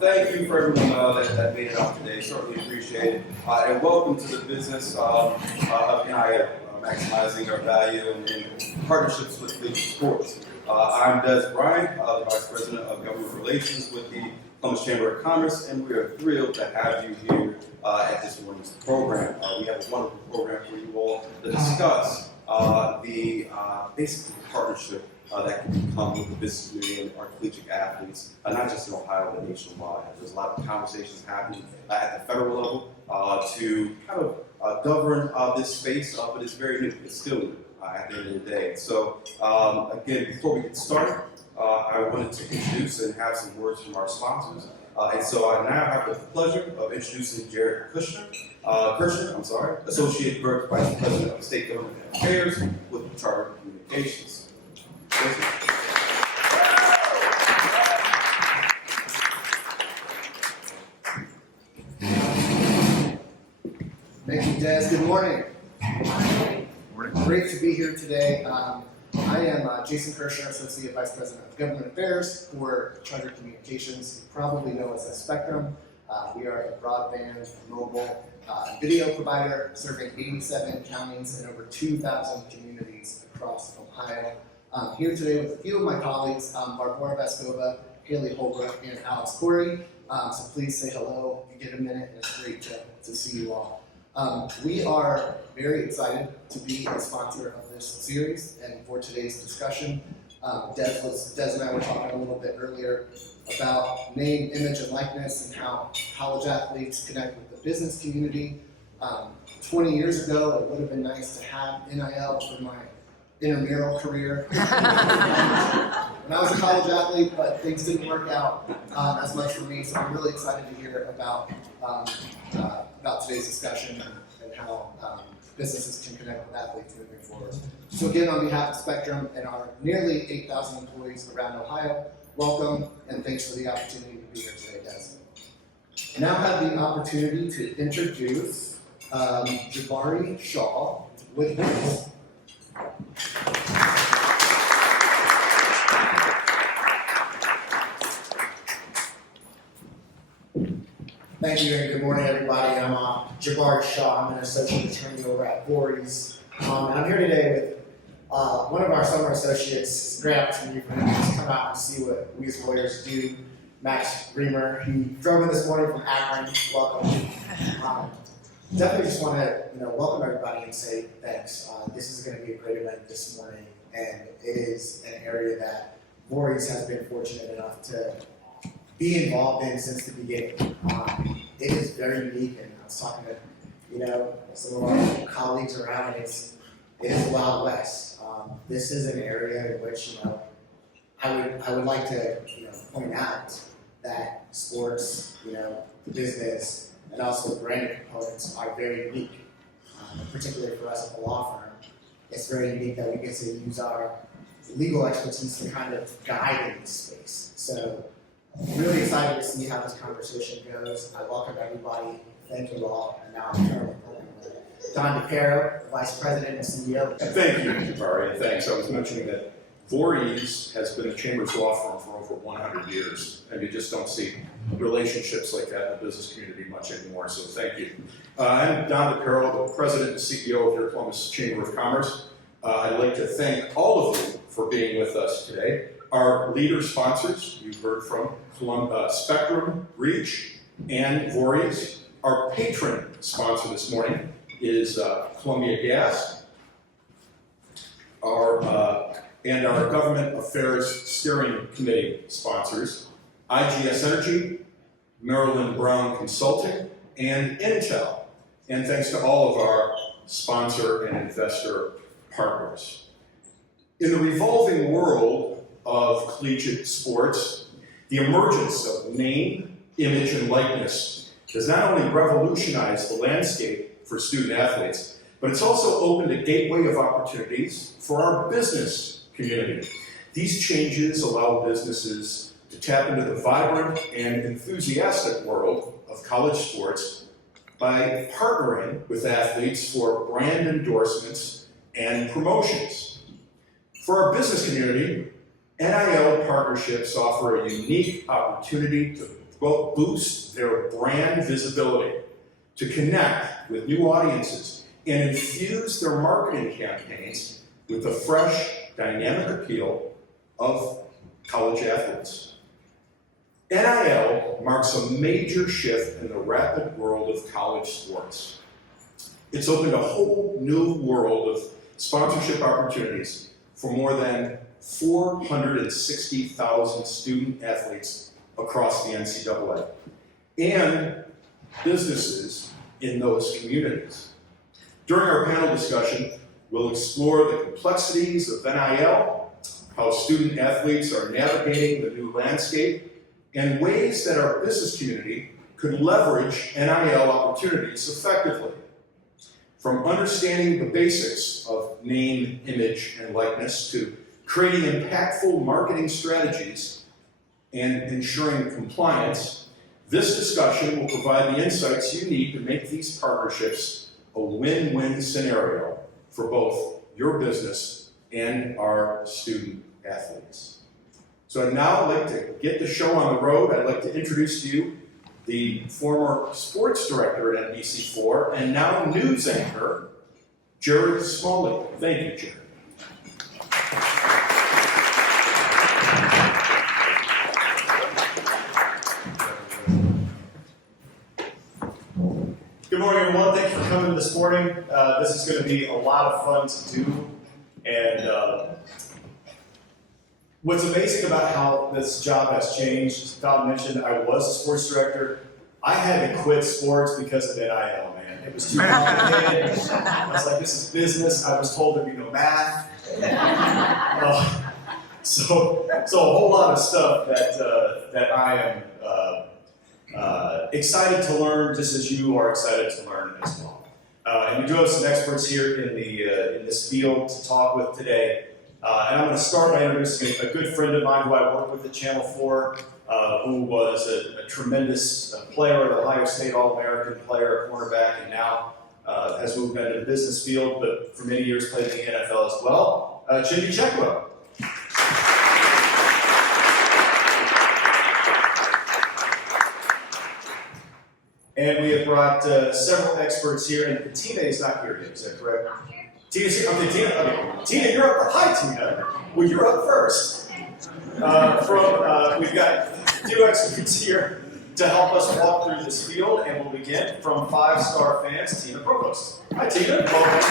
Thank you for everyone that made it out today. Certainly appreciate it. And welcome to the business of NIL, maximizing our value and partnerships with collegiate sports. I'm Des Bryant, the Vice President of Government Relations with the Columbus Chamber of Commerce, and we are thrilled to have you here at this morning's program. We have a wonderful program for you all to discuss the basic partnership that can become with the business community and our collegiate athletes, not just in Ohio, but nationwide. There's a lot of conversations happening at the federal level to kind of govern this space, but it's very new. It's still new at the end of the day. So, again, before we get started, I wanted to introduce and have some words from our sponsors. And so I now have the pleasure of introducing Jared Kirshner, Associate Vice President of State Government Affairs with Charter Communications. Thank you, Des. Good morning. Great to be here today. I am Jason Kirshner, Associate Vice President of Government Affairs for Charter Communications. You probably know us as Spectrum. We are a broadband, mobile, video provider serving 87 counties and over 2,000 communities across Ohio. I'm here today with a few of my colleagues, Barbara Vaskova, Haley Holbrook, and Alex Corey. So please say hello if you get a minute, and it's great to see you all. We are very excited to be a sponsor of this series and for today's discussion. Des and I were talking a little bit earlier about name, image, and likeness and how college athletes connect with the business community. 20 years ago, it would have been nice to have NIL for my intramural career when I was a college athlete, but things didn't work out as much for me, so I'm really excited to hear about today's discussion and how businesses can connect with athletes moving forward. So again, on behalf of Spectrum and our nearly 8,000 employees around Ohio, welcome and thanks for the opportunity to be here today, Des. I now have the opportunity to introduce Jabari Shaw with this. Thank you, and good morning, everybody. I'm Jabari Shaw. I'm an associate attorney over at Voorhees. And I'm here today with one of our summer associates. Great opportunity for him to come out and see what we as lawyers do. Max Reamer. He drove in this morning from Akron. Welcome. Definitely just want to welcome everybody and say thanks. This is going to be a great event this morning, and it is an area that Voorhees has been fortunate enough to be involved in since the beginning. It is very unique, and I was talking to some of our colleagues around, and it is the Wild West. This is an area in which I would like to point out that sports, business, and also the branding components are very unique. Particularly for us at the law firm, it's very unique that we get to use our legal expertise to kind of guide in this space. So I'm really excited to see how this conversation goes. I welcome everybody. Thank you all. And now I'm turning with Don DePero, Vice President and CEO. Thank you, Jabari, and thanks. I was mentioning that Voorhees has been a Chambers law firm for over 100 years, and you just don't see relationships like that in the business community much anymore, so thank you. I'm Don DePero, the President and CEO of your Columbus Chamber of Commerce. I'd like to thank all of you for being with us today. Our leader sponsors, you've heard from Spectrum, Reach, and Voorhees. Our patron sponsor this morning is Columbia Gas. And our Government Affairs Steering Committee sponsors, IGS Energy, Maryland Brown Consulting, and Intel. And thanks to all of our sponsor and investor partners. In the revolving world of collegiate sports, the emergence of name, image, and likeness has not only revolutionized the landscape for student athletes, but it's also opened a gateway of opportunities for our business community. These changes allow businesses to tap into the vibrant and enthusiastic world of college sports by partnering with athletes for brand endorsements and promotions. For our business community, NIL partnerships offer a unique opportunity to boost their brand visibility, to connect with new audiences, and infuse their marketing campaigns with the fresh, dynamic appeal of college athletes. NIL marks a major shift in the rapid world of college sports. It's opened a whole new world of sponsorship opportunities for more than 460,000 student athletes across the NCAA and businesses in those communities. During our panel discussion, we'll explore the complexities of NIL, how student athletes are navigating the new landscape, and ways that our business community could leverage NIL opportunities effectively. From understanding the basics of name, image, and likeness to creating impactful marketing strategies and ensuring compliance, this discussion will provide the insights you need to make these partnerships a win-win scenario for both your business and our student athletes. So I'd now like to get the show on the road. I'd like to introduce to you the former sports director at NBC4 and now news anchor, Jared Smalley. Thank you, Jared. Good morning, everyone. Thank you for coming this morning. This is going to be a lot of fun to do. And what's amazing about how this job has changed, Tom mentioned I was a sports director. I had to quit sports because of NIL, man. It was too complicated. I was like, this is business. I was told there'd be no math. So a whole lot of stuff that I am excited to learn, just as you are excited to learn as well. And we do have some experts here in this field to talk with today. And I'm going to start by introducing a good friend of mine who I worked with at Channel 4, who was a tremendous player at Ohio State, All-American player, cornerback, and now has moved into the business field, but for many years played in the NFL as well. Jimmy Checkwell. And we have brought several experts here, and Tina is not here yet, is that correct? Tina's here. Okay, Tina. Okay. Tina, you're up. Hi, Tina. Well, you're up first. We've got two experts here to help us walk through this field, and we'll begin from 5-star fans, Tina Provost. Hi, Tina. Welcome.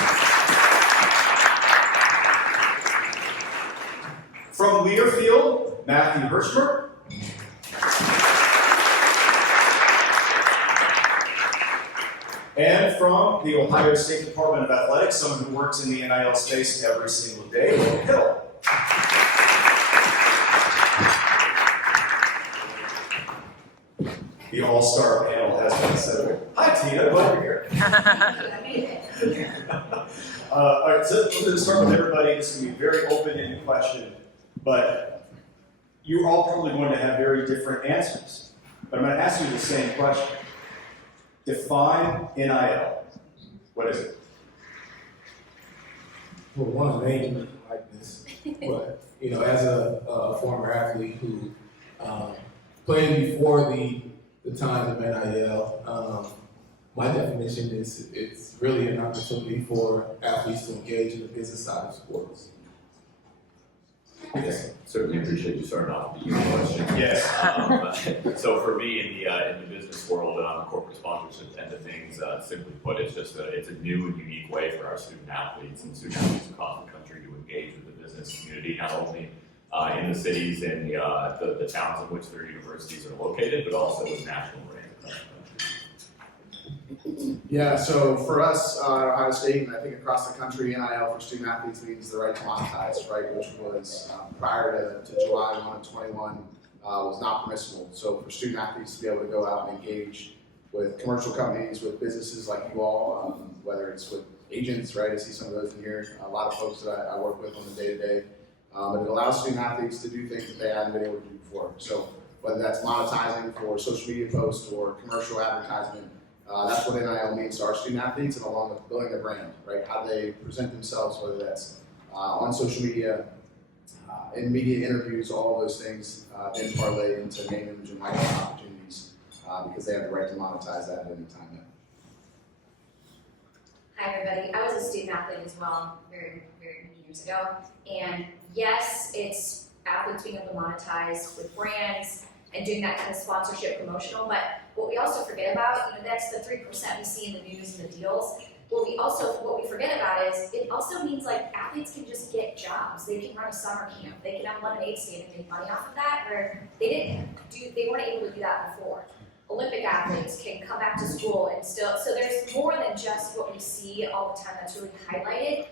From Learfield, Matthew Hirschberg. And from the Ohio State Department of Athletics, someone who works in the NIL space every single day, Will Hill. The all-star panel has been settled. Hi, Tina. Glad you're here. All right, so we're going to start with everybody. This is going to be a very open-ended question, but you're all probably going to have very different answers. But I'm going to ask you the same question. Define NIL. What is it? Well, one of the main likeness, but as a former athlete who played before the times of NIL, my definition is it's really an opportunity for athletes to engage in the business side of sports. Yes, certainly appreciate you starting off with the easy question. Yes. So for me, in the business world and on the corporate sponsorship end of things, simply put, it's a new and unique way for our student athletes across the country to engage with the business community, not only in the cities and the towns in which their universities are located, but also with national brands across the country. Yeah, so for us, Ohio State, and I think across the country, NIL for student athletes means the right to monetize, right, which was prior to July 1 of 21 was not permissible. So for student athletes to be able to go out and engage with commercial companies, with businesses like you all, whether it's with agents, right, I see some of those in here, a lot of folks that I work with on the day-to-day, but it allows student athletes to do things that they hadn't been able to do before. So whether that's monetizing for social media posts or commercial advertisement, that's what NIL means to our student athletes, and along with building their brand, right? How they present themselves, whether that's on social media, in media interviews, all of those things then parlay into name, image, and likeness opportunities because they have the right to monetize that at any time now. Hi everybody, I was a student athlete as well, very many years ago. And yes, it's athletes being able to monetize with brands and doing that kind of sponsorship promotional, but what we also forget about, that's the 3% we see in the news and the deals. What we forget about is it also means like athletes can just get jobs. They can run a summer camp, they can have a lemonade stand and make money off of that, where they weren't able to do that before. Olympic athletes can come back to school and still, so there's more than just what we see all the time that's really highlighted.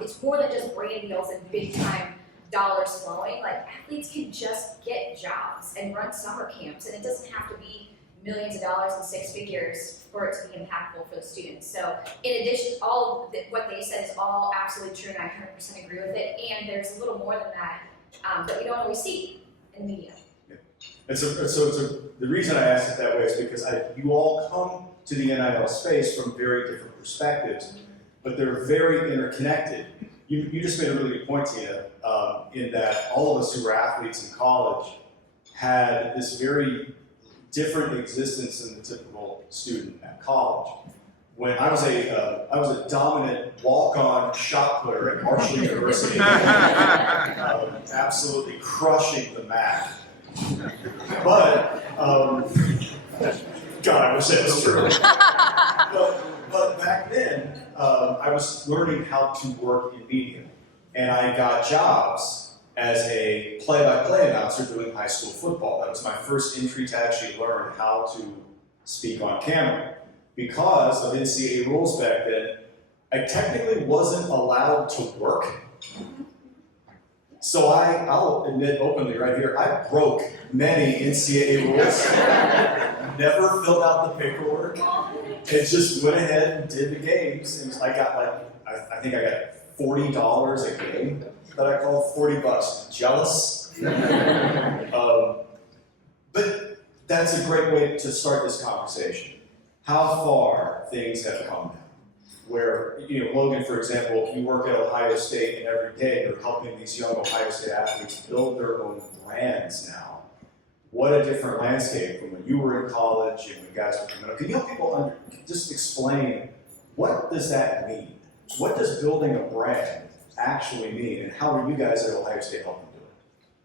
It's more than just brand deals and big time dollars flowing. Like athletes can just get jobs and run summer camps, and it doesn't have to be millions of dollars and six figures for it to be impactful for the students. So in addition, all of what they said is all absolutely true, and I 100% agree with it. And there's a little more than that that we don't always see in the media. And so the reason I asked it that way is because you all come to the NIL space from very different perspectives, but they're very interconnected. You just made a really good point, Tina, in that all of us who were athletes in college had this very different existence than the typical student at college. When I was a dominant walk-on shot putter at Marshall University, absolutely crushing the mat. But, God, I wish that was true. but back then, I was learning how to work in media. And I got jobs as a play-by-play announcer doing high school football. That was my first entry to actually learn how to speak on camera. Because of NCAA rules back then, I technically wasn't allowed to work. So I'll admit openly right here, I broke many NCAA rules, never filled out the paperwork, and just went ahead and did the games. And I got I think I got $40 a game that I called $40. Jealous? But that's a great way to start this conversation. How far things have come now. Where, Logan, for example, you work at Ohio State, and every day you're helping these young Ohio State athletes build their own brands now. What a different landscape from when you were in college and when guys were coming up. Can you help people just explain, what does that mean? What does building a brand actually mean, and how are you guys at Ohio State helping do it?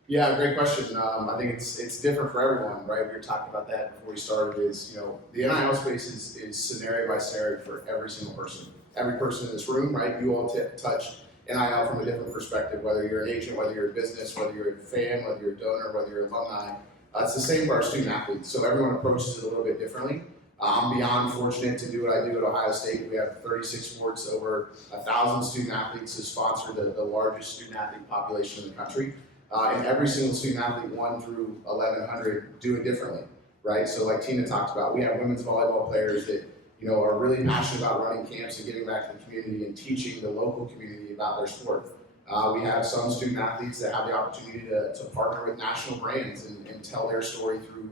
Yeah, great question. I think it's different for everyone, right? We were talking about that before we started. The NIL space is scenario by scenario for every single person. Every person in this room, right? You all touch NIL from a different perspective, whether you're an agent, whether you're a business, whether you're a fan, whether you're a donor, whether you're alumni. It's the same for our student athletes. So everyone approaches it a little bit differently. I'm beyond fortunate to do what I do at Ohio State. We have 36 sports, over 1,000 student athletes who sponsor the largest student athlete population in the country. And every single student athlete, 1 through 1,100, do it differently, right? So like Tina talked about, we have women's volleyball players that are really passionate about running camps and giving back to the community and teaching the local community about their sport. We have some student athletes that have the opportunity to partner with national brands and tell their story through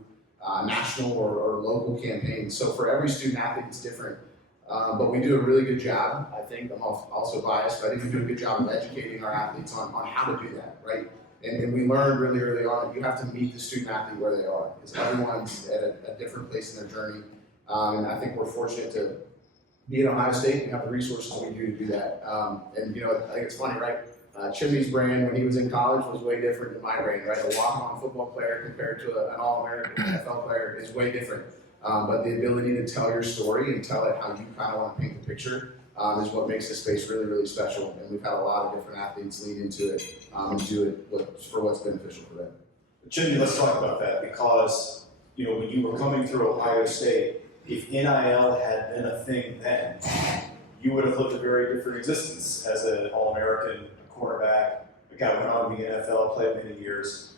national or local campaigns. So for every student athlete, it's different. But we do a really good job, I think. I'm also biased, but I think we do a good job of educating our athletes on how to do that, right? And we learned really early on that you have to meet the student athlete where they are, because everyone's at a different place in their journey. And I think we're fortunate to be at Ohio State and have the resources we do to do that. I think it's funny, right? Chimney's brand when he was in college was way different than my brand, right? A walk-on football player compared to an All-American NFL player is way different. But the ability to tell your story and tell it how you kind of want to paint the picture is what makes this space really, really special. And we've had a lot of different athletes lean into it and do it for what's beneficial for them. Chimney, let's talk about that, because when you were coming through Ohio State, if NIL had been a thing then, you would have lived a very different existence as an All-American quarterback, a guy who went on to the NFL, played many years.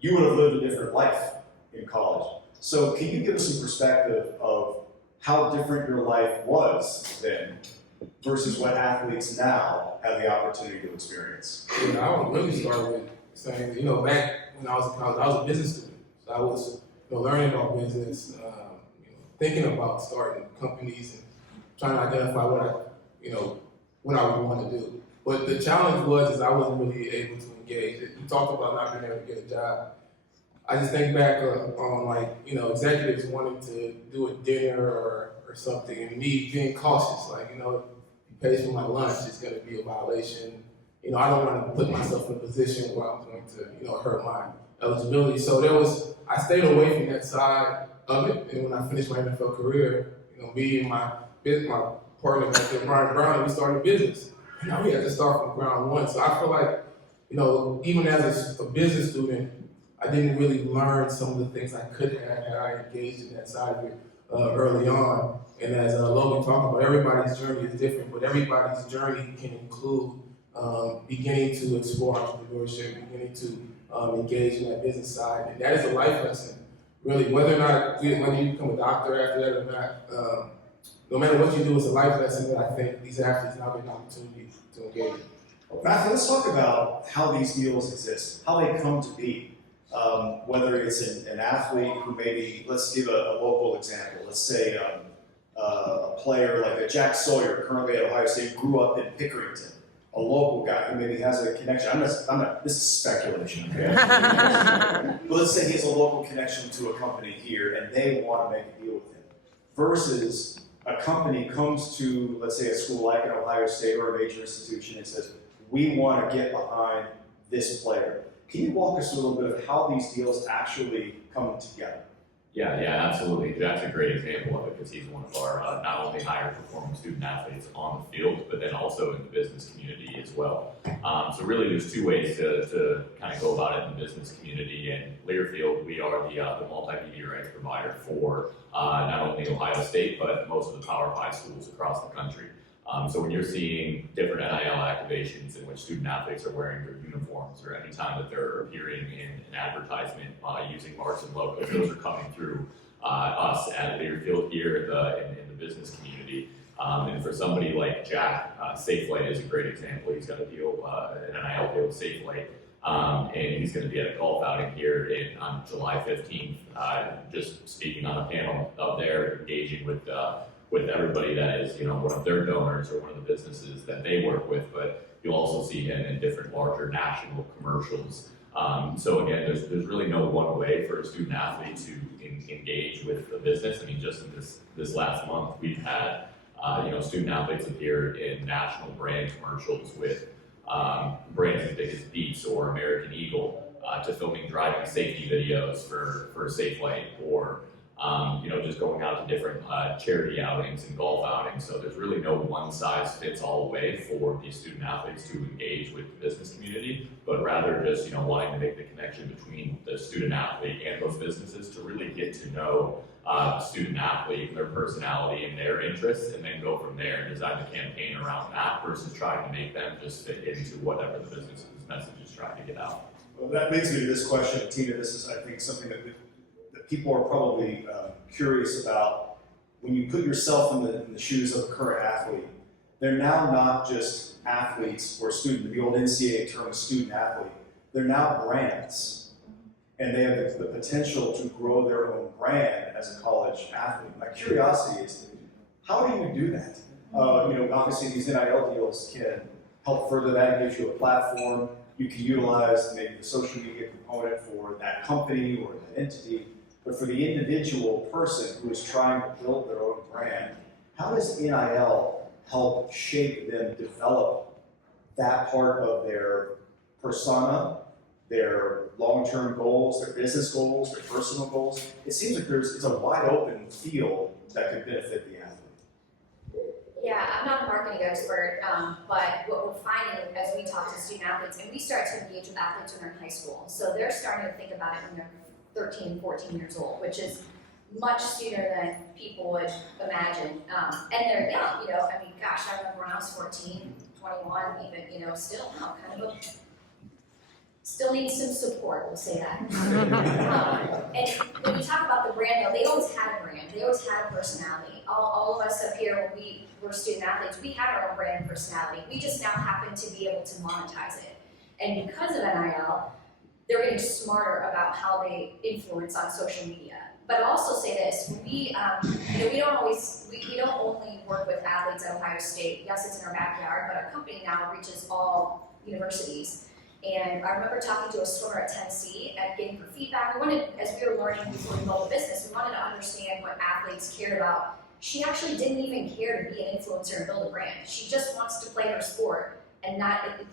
You would have lived a different life in college. So can you give us some perspective of how different your life was then versus what athletes now have the opportunity to experience? I would really start with saying, back when I was in college, I was a business student. So I was learning about business, thinking about starting companies and trying to identify what I would want to do. But the challenge was I wasn't really able to engage. You talked about not being able to get a job. I just think back on like, executives wanting to do a dinner or something, and me being cautious, like, if he pays for my lunch, it's gonna be a violation. I don't want to put myself in a position where I'm going to, hurt my eligibility. So I stayed away from that side of it. And when I finished my NFL career, me and my partner back there, Brian Brown, we started a business. Now we had to start from ground one. So I feel like, even as a business student, I didn't really learn some of the things I could have had I engaged in that side of it early on. And as Logan talked about, everybody's journey is different, but everybody's journey can include beginning to explore entrepreneurship, beginning to engage in that business side. And that is a life lesson, really, whether you become a doctor after that or not. No matter what you do, it's a life lesson that I think these athletes now get an opportunity to engage in. Matthew, let's talk about how these deals exist, how they come to be. Whether it's an athlete who maybe, let's give a local example. Let's say a player like a Jack Sawyer, currently at Ohio State, grew up in Pickerington. A local guy who maybe has a connection. This is speculation, okay? But let's say he has a local connection to a company here and they want to make a deal with him. Versus a company comes to, let's say, a school like an Ohio State or a major institution and says, we want to get behind this player. Can you walk us through a little bit of how these deals actually come together? Yeah, absolutely. Jack's a great example of it because he's one of our not only higher performing student athletes on the field, but then also in the business community as well. So really there's two ways to kind of go about it in the business community. And Learfield, we are the multimedia rights provider for not only Ohio State, but most of the Power 5 schools across the country. So when you're seeing different NIL activations in which student athletes are wearing their uniforms, or any time that they're appearing in an advertisement using marks and logos, those are coming through us at Learfield here in the business community. And for somebody like Jack, SafeLight is a great example. He's got a deal, an NIL deal with SafeLight. And he's going to be at a golf outing here on July 15th, just speaking on a panel up there, engaging with everybody that is, one of their donors or one of the businesses that they work with, but you'll also see him in different larger national commercials. So again, there's really no one way for a student athlete to engage with the business. I mean, just in this last month, we've had, student athletes appear in national brand commercials with brands as big as Beats or American Eagle, to filming driving safety videos for SafeLight, or just going out to different charity outings and golf outings. So there's really no one size fits all way for these student athletes to engage with the business community, but rather just wanting to make the connection between the student athlete and those businesses to really get to know the student athlete, their personality and their interests, and then go from there and design the campaign around that versus trying to make them just fit into whatever the business's message is trying to get out. Well, that leads me to this question, Tina. This is, I think, something that people are probably curious about. When you put yourself in the shoes of a current athlete, they're now not just athletes or student. The old NCAA term is student athlete. They're now brands, and they have the potential to grow their own brand as a college athlete. My curiosity is, how do you do that? Obviously these NIL deals can help further that, give you a platform. You can utilize maybe the social media component for that company or that entity. But for the individual person who is trying to build their own brand, how does NIL help shape them develop that part of their persona, their long-term goals, their business goals, their personal goals? It seems like it's a wide open field that could benefit the athlete. Yeah, I'm not a marketing expert, but what we're finding as we talk to student athletes, and we start to engage with athletes when they're in high school, so they're starting to think about it when they're 13, 14 years old, which is much sooner than people would imagine. And they're young, I mean, gosh, I remember when I was 14, 21, even, still still needs some support, we'll say that. And when you talk about the brand, though, they always had a brand. They always had a personality. All of us up here, when we were student athletes, we had our own brand and personality. We just now happen to be able to monetize it. And because of NIL, they're getting smarter about how they influence on social media. But I'll also say this: we don't only work with athletes at Ohio State. Yes, it's in our backyard, but our company now reaches all universities. And I remember talking to a swimmer at Tennessee and getting her feedback. We wanted, as we were learning before we built a business, we wanted to understand what athletes cared about. She actually didn't even care to be an influencer and build a brand. She just wants to play her sport, and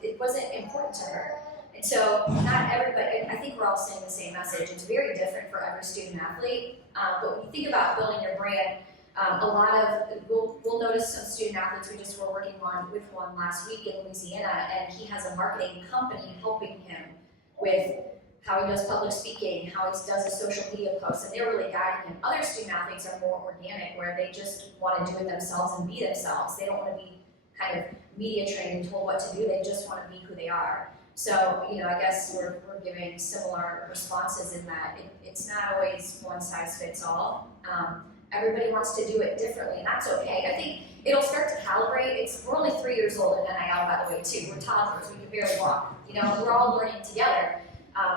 it wasn't important to her. And so not everybody, I think we're all saying the same message. It's very different for every student athlete. But when you think about building your brand, we'll notice some student athletes. We just were working with one last week in Louisiana, and he has a marketing company helping him with how he does public speaking, how he does his social media posts, and they're really guiding him. Other student athletes are more organic, where they just want to do it themselves and be themselves. They don't want to be kind of media trained and told what to do. They just want to be who they are. So, I guess we're giving similar responses in that it's not always one size fits all. Everybody wants to do it differently, and that's okay. I think it'll start to calibrate. We're only 3 years old in NIL, by the way, too. We're toddlers. We can barely walk. We're all learning together.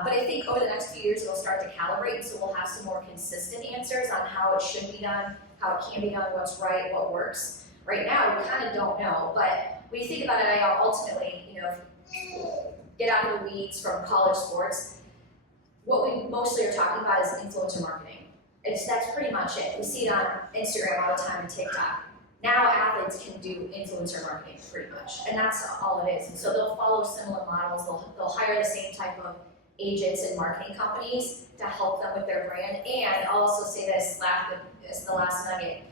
But I think over the next few years, it'll start to calibrate, so we'll have some more consistent answers on how it should be done, how it can be done, what's right, what works. Right now, we kind of don't know, but when you think about NIL, ultimately, get out of the weeds from college sports, what we mostly are talking about is influencer marketing. That's pretty much it. We see it on Instagram all the time and TikTok. Now athletes can do influencer marketing pretty much, and that's all it is. And so they'll follow similar models. They'll hire the same type of agents and marketing companies to help them with their brand. And I'll also say this as the last nugget.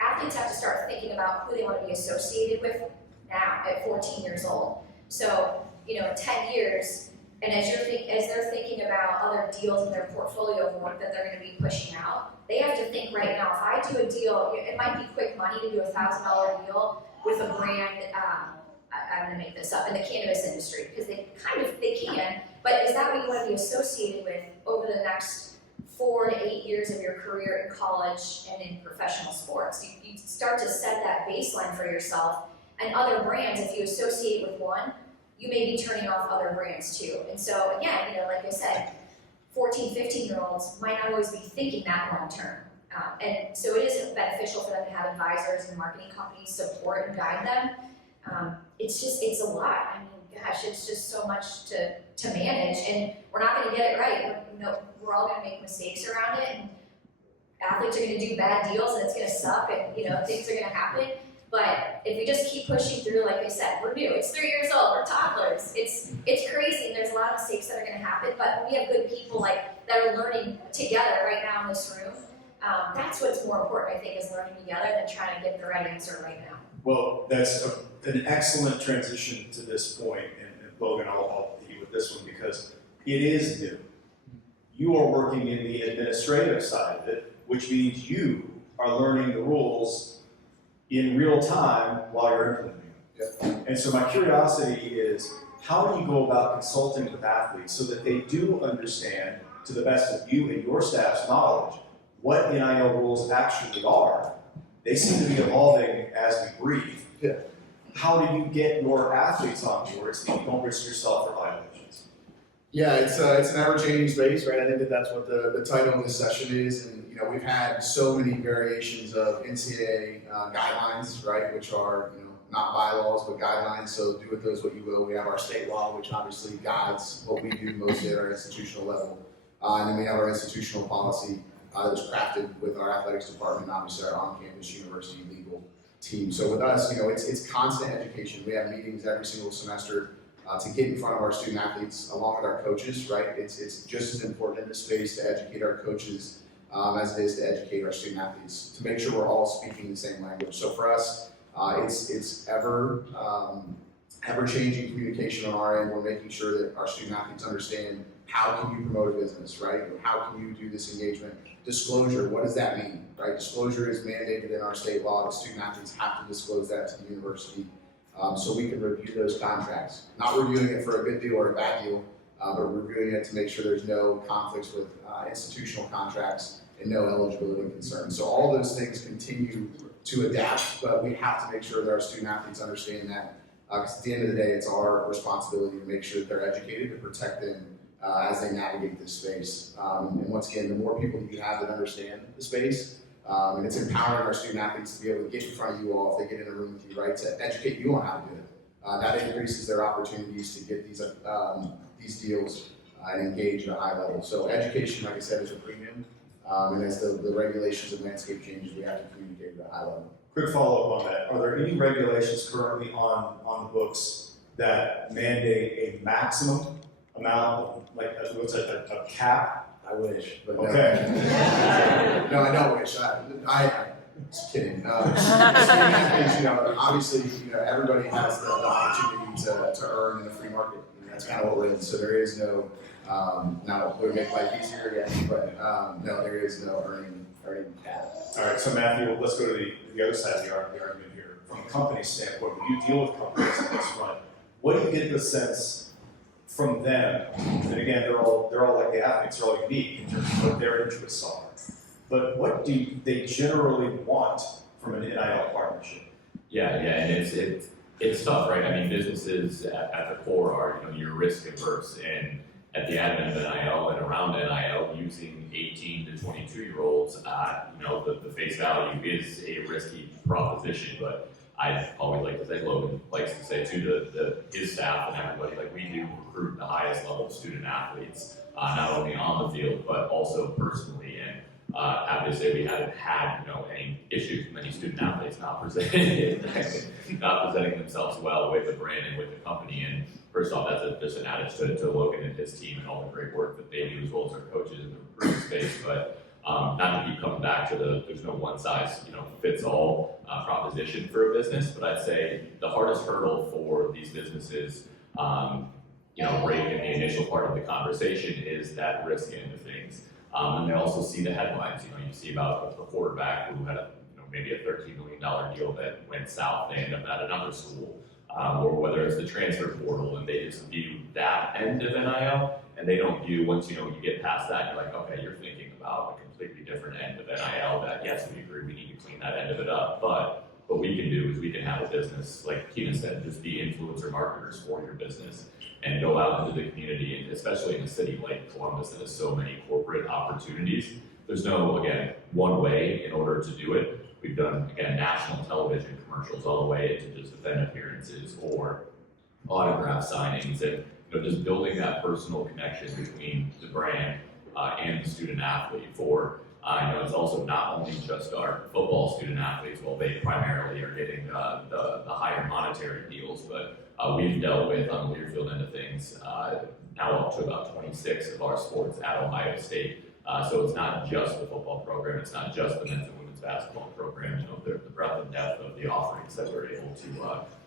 Athletes have to start thinking about who they want to be associated with now at 14 years old. So, in 10 years, and as they're thinking about other deals in their portfolio of work that they're going to be pushing out, they have to think right now, if I do a deal, it might be quick money to do a $1,000 deal with a brand, I'm going to make this up, in the cannabis industry, because they can, but is that what you want to be associated with over the next 4 to 8 years of your career in college and in professional sports? You start to set that baseline for yourself, and other brands, if you associate with one, you may be turning off other brands too. And so again, like I said, 14, 15-year-olds might not always be thinking that long term. And so it is beneficial for them to have advisors and marketing companies support and guide them. It's a lot. I mean, gosh, it's just so much to manage, and we're not going to get it right. We're all going to make mistakes around it, and athletes are going to do bad deals, and it's going to suck, and things are going to happen. But if we just keep pushing through, like I said, we're new. It's 3 years old. We're toddlers. It's crazy, and there's a lot of mistakes that are going to happen. But we have good people that are learning together right now in this room. That's what's more important, I think, is learning together than trying to get the right answer right now. Well, that's an excellent transition to this point, and Logan, I'll hit you with this one because it is new. You are working in the administrative side of it, which means you are learning the rules in real time while you're implementing them. Yep. And so my curiosity is, how do you go about consulting with athletes so that they do understand, to the best of you and your staff's knowledge, what NIL rules actually are? They seem to be evolving as we breathe. Yeah. How do you get your athletes on board so you don't risk yourself for violations? Yeah, it's an ever-changing space, right? I think that's what the title of this session is, and we've had so many variations of NCAA guidelines, right, which are not bylaws but guidelines. So do with those what you will. We have our state law, which obviously guides what we do mostly at our institutional level, and then we have our institutional policy that was crafted with our athletics department, obviously our on-campus university legal team. So with us, it's constant education. We have meetings every single semester to get in front of our student athletes along with our coaches, right? It's just as important in this space to educate our coaches as it is to educate our student athletes, to make sure we're all speaking the same language. So for us, it's ever-changing communication on our end. We're making sure that our student athletes understand how can you promote a business, right? How can you do this engagement? Disclosure, what does that mean, right? Disclosure is mandated in our state law. The student athletes have to disclose that to the university so we can review those contracts. Not reviewing it for a good deal or a bad deal, but reviewing it to make sure there's no conflicts with institutional contracts and no eligibility concerns. So all those things continue to adapt, but we have to make sure that our student athletes understand that. Because at the end of the day, it's our responsibility to make sure that they're educated, to protect them as they navigate this space. And once again, the more people that you have that understand the space, and it's empowering our student athletes to be able to get in front of you all if they get in a room with you, right, to educate you on how to do it. That increases their opportunities to get these deals and engage at a high level. So education, like I said, is a premium. And as the regulations and landscape changes, we have to communicate at a high level. Quick follow-up on that. Are there any regulations currently on the books that mandate a maximum amount, like what's a cap? I wish, but no. Okay. No, I don't wish. I'm just kidding. Student-athletes, obviously, everybody has the opportunity to earn in a free market. And that's kind of what we're in. So there is no, now we'll make life easier again, but no, there is no earning cap. All right, so Matthew, let's go to the other side of the argument here. From a company standpoint, when you deal with companies on this front, what do you get the sense from them? And again, they're all like the athletes, they're all unique in terms of what their interests are. But what do they generally want from an NIL partnership? Yeah, and it's tough, right? I mean, businesses at the core are, you're risk averse, and at the advent of NIL and around NIL, using 18 to 22-year-olds, the face value is a risky proposition. But I always like to say, Logan likes to say to his staff and everybody, like, we do recruit the highest level of student athletes, not only on the field but also personally. And happy to say we haven't had any issues with many student athletes not presenting themselves well with the brand and with the company. And first off, that's just an adage to Logan and his team and all the great work that they do, as well as our coaches in the recruiting space. But not to keep coming back to there's no one size fits all proposition for a business, but I'd say the hardest hurdle for these businesses, right in the initial part of the conversation, is that risk end of things. And they also see the headlines. You see about a quarterback who had maybe a $13 million deal that went south. They end up at another school, or whether it's the transfer portal, and they just view that end of NIL, and they don't view once you get past that. You're like, okay, you're thinking about a completely different end of NIL. That yes, we agree, we need to clean that end of it up, but what we can do is we can have a business, like Keena said, just be influencer marketers for your business and go out into the community, and especially in a city like Columbus that has so many corporate opportunities. There's no, again, one way in order to do it. We've done, again, national television commercials all the way into just event appearances or autograph signings, and just building that personal connection between the brand and the student athlete. For it's also not only just our football student athletes. Well, they primarily are getting the higher monetary deals, but we've dealt with, on the Learfield end of things, now up to about 26 of our sports at Ohio State. So it's not just the football program, it's not just the men's and women's basketball program. The breadth and depth of the offerings that we're able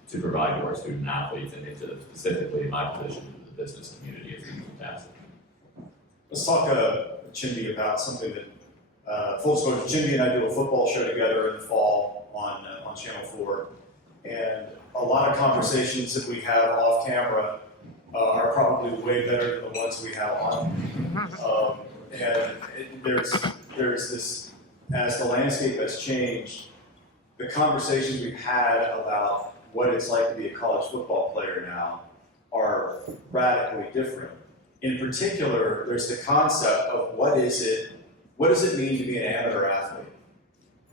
to provide to our student athletes, and into specifically in my position in the business community, is fantastic. Let's talk, Chindi, about something that, full disclosure, Chindi and I do a football show together in the fall on Channel 4, and a lot of conversations that we have off camera are probably way better than the ones we have on. There's this, as the landscape has changed, the conversations we've had about what it's like to be a college football player now are radically different. In particular, there's the concept of what does it mean to be an amateur athlete?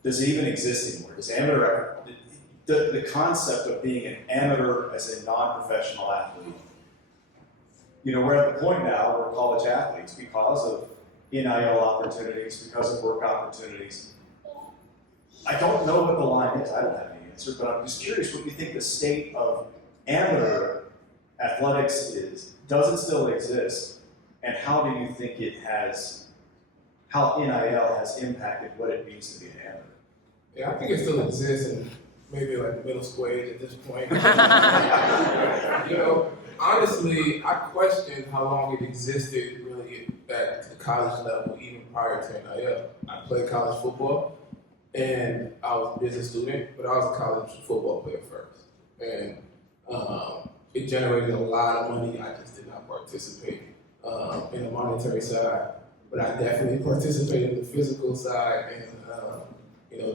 Does it even exist anymore? The concept of being an amateur as a non-professional athlete. We're at the point now where college athletes, because of NIL opportunities, because of work opportunities, I don't know what the line is. I don't have any answer, but I'm just curious what you think the state of amateur athletics is. Does it still exist? And how do you think how NIL has impacted what it means to be an amateur? Yeah, I think it still exists, and maybe like middle school age at this point. Honestly, I question how long it existed really at the college level, even prior to NIL. I played college football, and I was a business student, but I was a college football player first. And it generated a lot of money. I just did not participate in the monetary side, but I definitely participated in the physical side and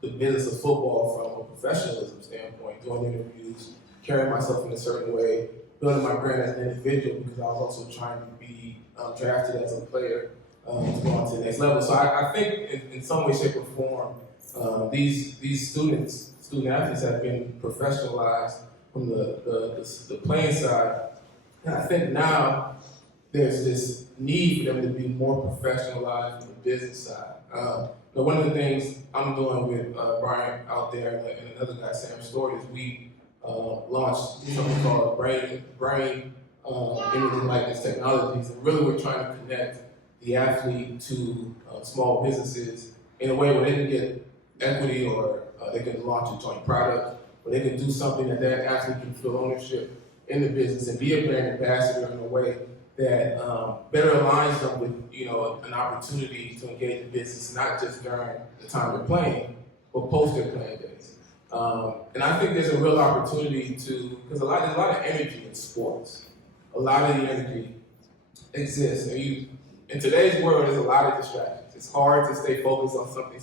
the business of football from a professionalism standpoint, doing interviews, carrying myself in a certain way, building my brand as an individual, because I was also trying to be drafted as a player to go on to the next level. So I think in some way, shape, or form, these student athletes have been professionalized from the playing side. And I think now there's this need for them to be more professionalized on the business side. But one of the things I'm doing with Brian out there and another guy, Sam Story, is we launched something called Brain Imaging Likeness Technologies, and really we're trying to connect the athlete to small businesses in a way where they can get equity or they can launch a joint product, or they can do something that athlete can feel ownership in the business and be a brand ambassador in a way that better aligns them with an opportunity to engage in business, not just during the time they're playing, but post their playing days. And I think there's a real opportunity to, because there's a lot of energy in sports. A lot of the energy exists. And in today's world, there's a lot of distractions. It's hard to stay focused on something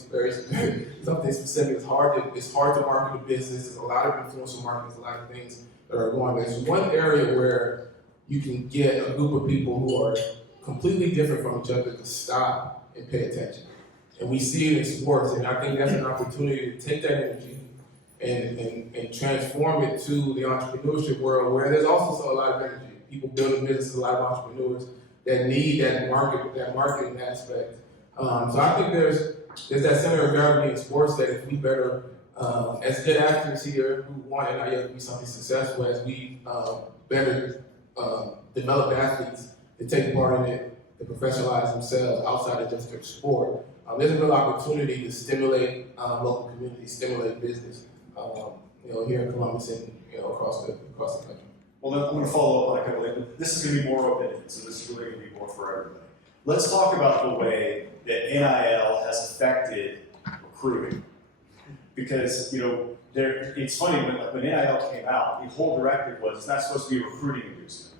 something specific. It's hard to market a business. There's a lot of influential marketing. There's a lot of things that are going on. There's one area where you can get a group of people who are completely different from each other to stop and pay attention. And we see it in sports, and I think that's an opportunity to take that energy and transform it to the entrepreneurship world, where there's also a lot of energy. People building businesses, a lot of entrepreneurs that need that marketing aspect. So I think there's that center of gravity in sports that if we better, as good actors here who want NIL to be something successful, as we better develop athletes to take part in it, to professionalize themselves outside of just their sport, there's a real opportunity to stimulate local communities, stimulate business, here in Columbus and across the country. Well, then I'm going to follow up on a couple of things. This is going to be more open-ended, so this is really going to be more for everybody. Let's talk about the way that NIL has affected recruiting. Because, it's funny, when NIL came out, the whole directive was it's not supposed to be a recruiting inducement.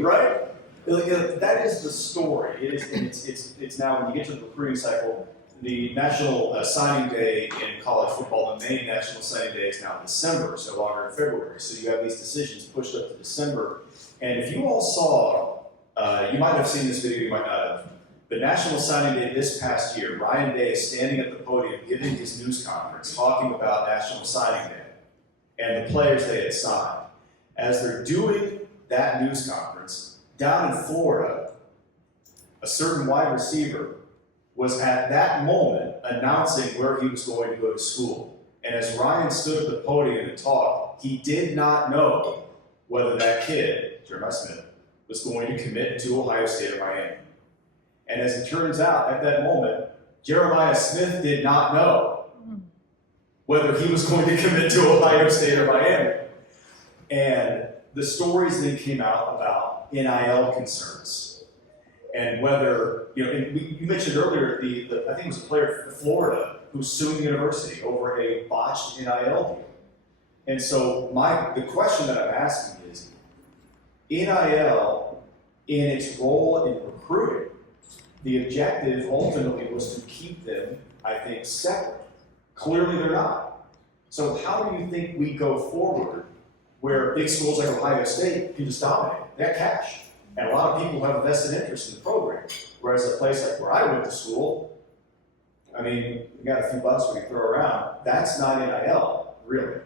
Right? That is the story. It's now, when you get to the recruiting cycle, the national signing day in college football, the main national signing day is now in December, it's no longer in February. So you have these decisions pushed up to December. And if you all saw, you might have seen this video, you might not have. The national signing day this past year, Ryan Day is standing at the podium giving his news conference, talking about National Signing Day and the players they had signed. As they're doing that news conference, down in Florida, a certain wide receiver was at that moment announcing where he was going to go to school. And as Ryan stood at the podium and talked, he did not know whether that kid, Jeremiah Smith, was going to commit to Ohio State or Miami. And as it turns out, at that moment, Jeremiah Smith did not know whether he was going to commit to Ohio State or Miami. And the stories then came out about NIL concerns. And whether, and you mentioned earlier, I think it was a player from Florida who's suing the university over a botched NIL deal. And so the question that I'm asking is, NIL, in its role in recruiting, the objective ultimately was to keep them, I think, separate. Clearly they're not. So how do you think we go forward where big schools like Ohio State can just dominate? They got cash. And a lot of people have a vested interest in the program. Whereas a place like where I went to school, we got a few bucks we can throw around. That's not NIL, really.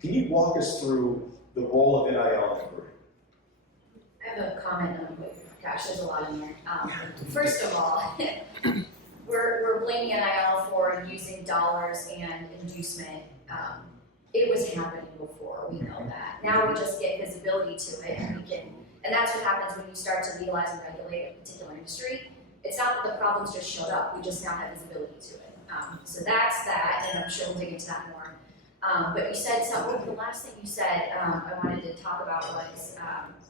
Can you walk us through the role of NIL in recruiting? I have a comment on it. Gosh, there's a lot in there. First of all, we're blaming NIL for using dollars and inducement. It was happening before, we know that. Now we just get visibility to it, and that's what happens when you start to legalize and regulate a particular industry. It's not that the problems just showed up, we just now have visibility to it. So that's that, and I'm sure we'll dig into that more. But you said something, the last thing you said I wanted to talk about was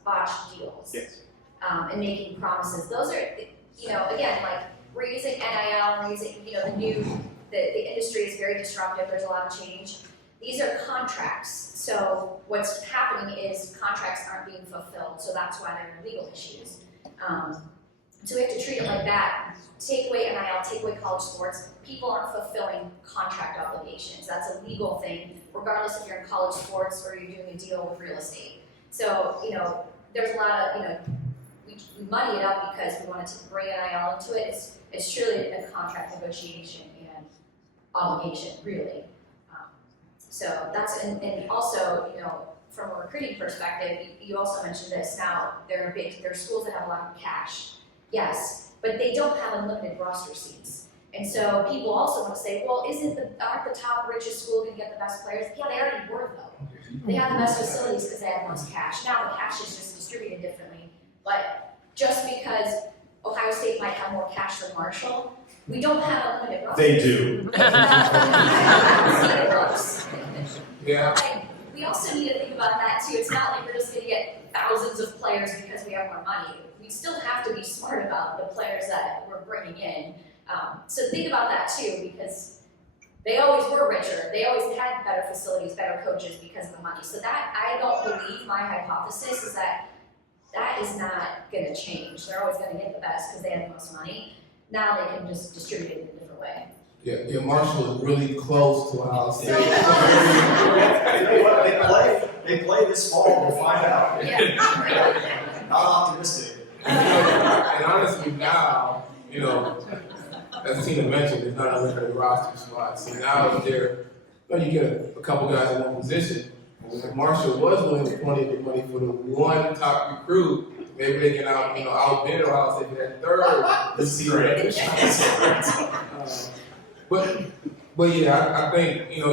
botched deals. Yes. And making promises. Those are, again, like we're using NIL, we're using, the industry is very disruptive, there's a lot of change. These are contracts. So what's happening is contracts aren't being fulfilled, so that's why there are legal issues. So we have to treat it like that. Take away NIL, take away college sports. People aren't fulfilling contract obligations. That's a legal thing, regardless if you're in college sports or you're doing a deal with real estate. So, there's a lot of, we muddy it up because we wanted to bring NIL into it. It's truly a contract negotiation and obligation, really. So that's, and also, you know, from a recruiting perspective, you also mentioned this, now there are schools that have a lot of cash, yes, but they don't have unlimited roster seats. And so people also want to say, well, aren't the top richest school going to get the best players? Yeah, they already were though. They have the best facilities because they have the most cash. Now the cash is just distributed differently. But just because Ohio State might have more cash than Marshall, we don't have unlimited rosters. They do. Yeah. Like, we also need to think about that too. It's not like we're just going to get thousands of players because we have more money. We still have to be smart about the players that we're bringing in. So think about that too, because they always were richer. They always had better facilities, better coaches because of the money. So that, I don't believe, my hypothesis is that is not going to change. They're always going to get the best because they have the most money. Now they can just distribute it in a different way. Yeah, Marshall is really close to Ohio State. You know what? They play this fall. We'll find out. Yeah. Not optimistic. And honestly, now, you know, as Tina mentioned, there's not a limited roster spot. So now you get a couple guys in one position. If Marshall was willing to pony the money for the one top recruit, maybe they can outbid Ohio State for that third receiver. But yeah, I think you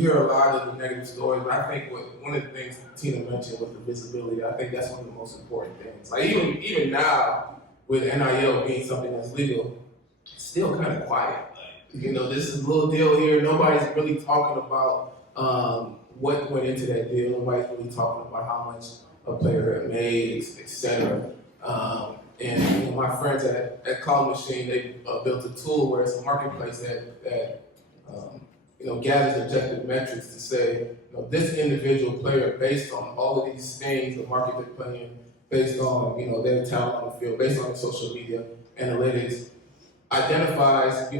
hear a lot of the negative stories, but I think one of the things Tina mentioned was the visibility. I think that's one of the most important things. Like even now, with NIL being something that's legal, it's still kind of quiet. This is a little deal here. Nobody's really talking about what went into that deal. Nobody's really talking about how much a player had made, etc. And my friends at Call Machine, they built a tool where it's a marketplace that gathers objective metrics to say, this individual player, based on all of these things, the market they're playing, based on their talent on the field, based on their social media analytics, identifies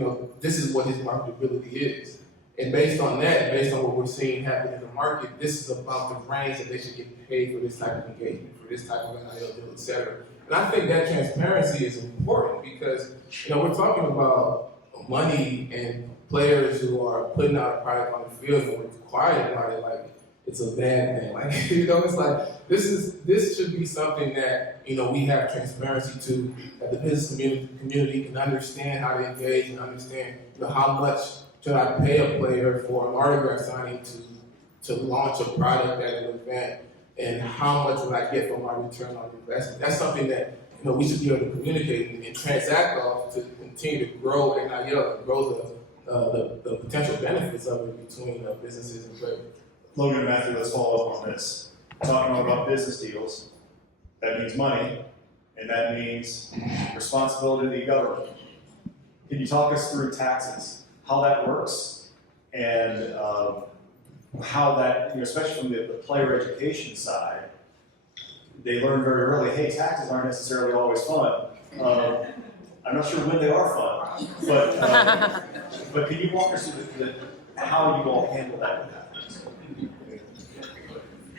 this is what his marketability is. And based on that, based on what we're seeing happen in the market, this is about the range that they should get paid for this type of engagement, for this type of NIL deal, et cetera. And I think that transparency is important because, we're talking about money and players who are putting out a product on the field and we're quiet about it like it's a bad thing. Like, it's like, this should be something that, we have transparency to, that the business community can understand how to engage and understand, how much should I pay a player for an autograph signing to launch a product at an event, and how much would I get for my return on investment? That's something that we should be able to communicate and transact off to continue to grow NIL and grow the potential benefits of it between businesses and players. Logan and Matthew, let's follow up on this. Talking about business deals, that means money, and that means responsibility to the government. Can you talk us through taxes, how that works, and how that, especially from the player education side, they learn very early, hey, taxes aren't necessarily always fun. I'm not sure when they are fun, but can you walk us through how you all handle that?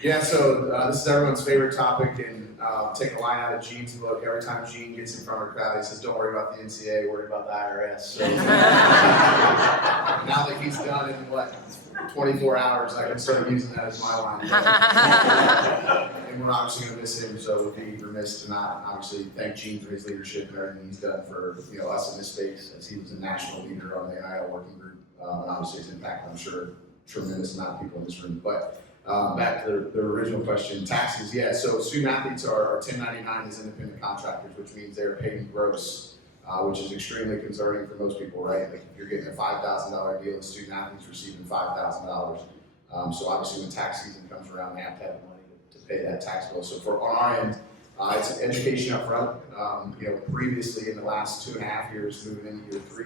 Yeah, so this is everyone's favorite topic, and take a line out of Gene's book. Every time Gene gets in front of a crowd, he says, don't worry about the NCAA, worry about the IRS. So now that he's done in, 24 hours, I can start using that as my line. And we're obviously going to miss him, so we'd be remiss to not obviously thank Gene for his leadership and everything he's done for us in this space, as he was a national leader on the NIL working group. And obviously his impact, I'm sure, tremendous amount of people in this room. But back to the original question, taxes, yeah. So student athletes are 1099 as independent contractors, which means they're paid gross, which is extremely concerning for most people, right? Like if you're getting a $5,000 deal, a student athlete's receiving $5,000. So obviously when tax season comes around, they have to have money to pay that tax bill. So on our end, it's an education up front. Previously in the last 2.5 years, moving into year 3,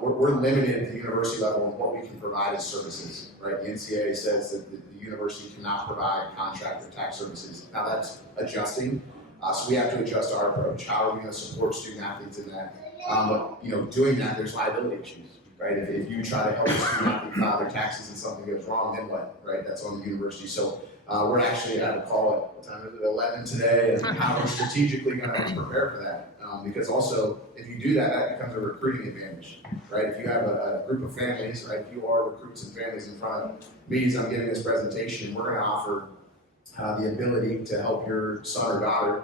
we're limited at the university level on what we can provide as services, right? The NCAA says that the university cannot provide contract or tax services. Now that's adjusting, so we have to adjust our approach. How are we going to support student athletes in that? But doing that, there's liability issues, right? If you try to help a student athlete file their taxes and something goes wrong, then what, right? That's on the university. So We're actually at a call at, what time is it, 11 today, and how we're strategically going to prepare for that. Because also, if you do that, that becomes a recruiting advantage, right? If you have a group of families, right, if you are recruits and families in front of me as I'm giving this presentation, we're going to offer the ability to help your son or daughter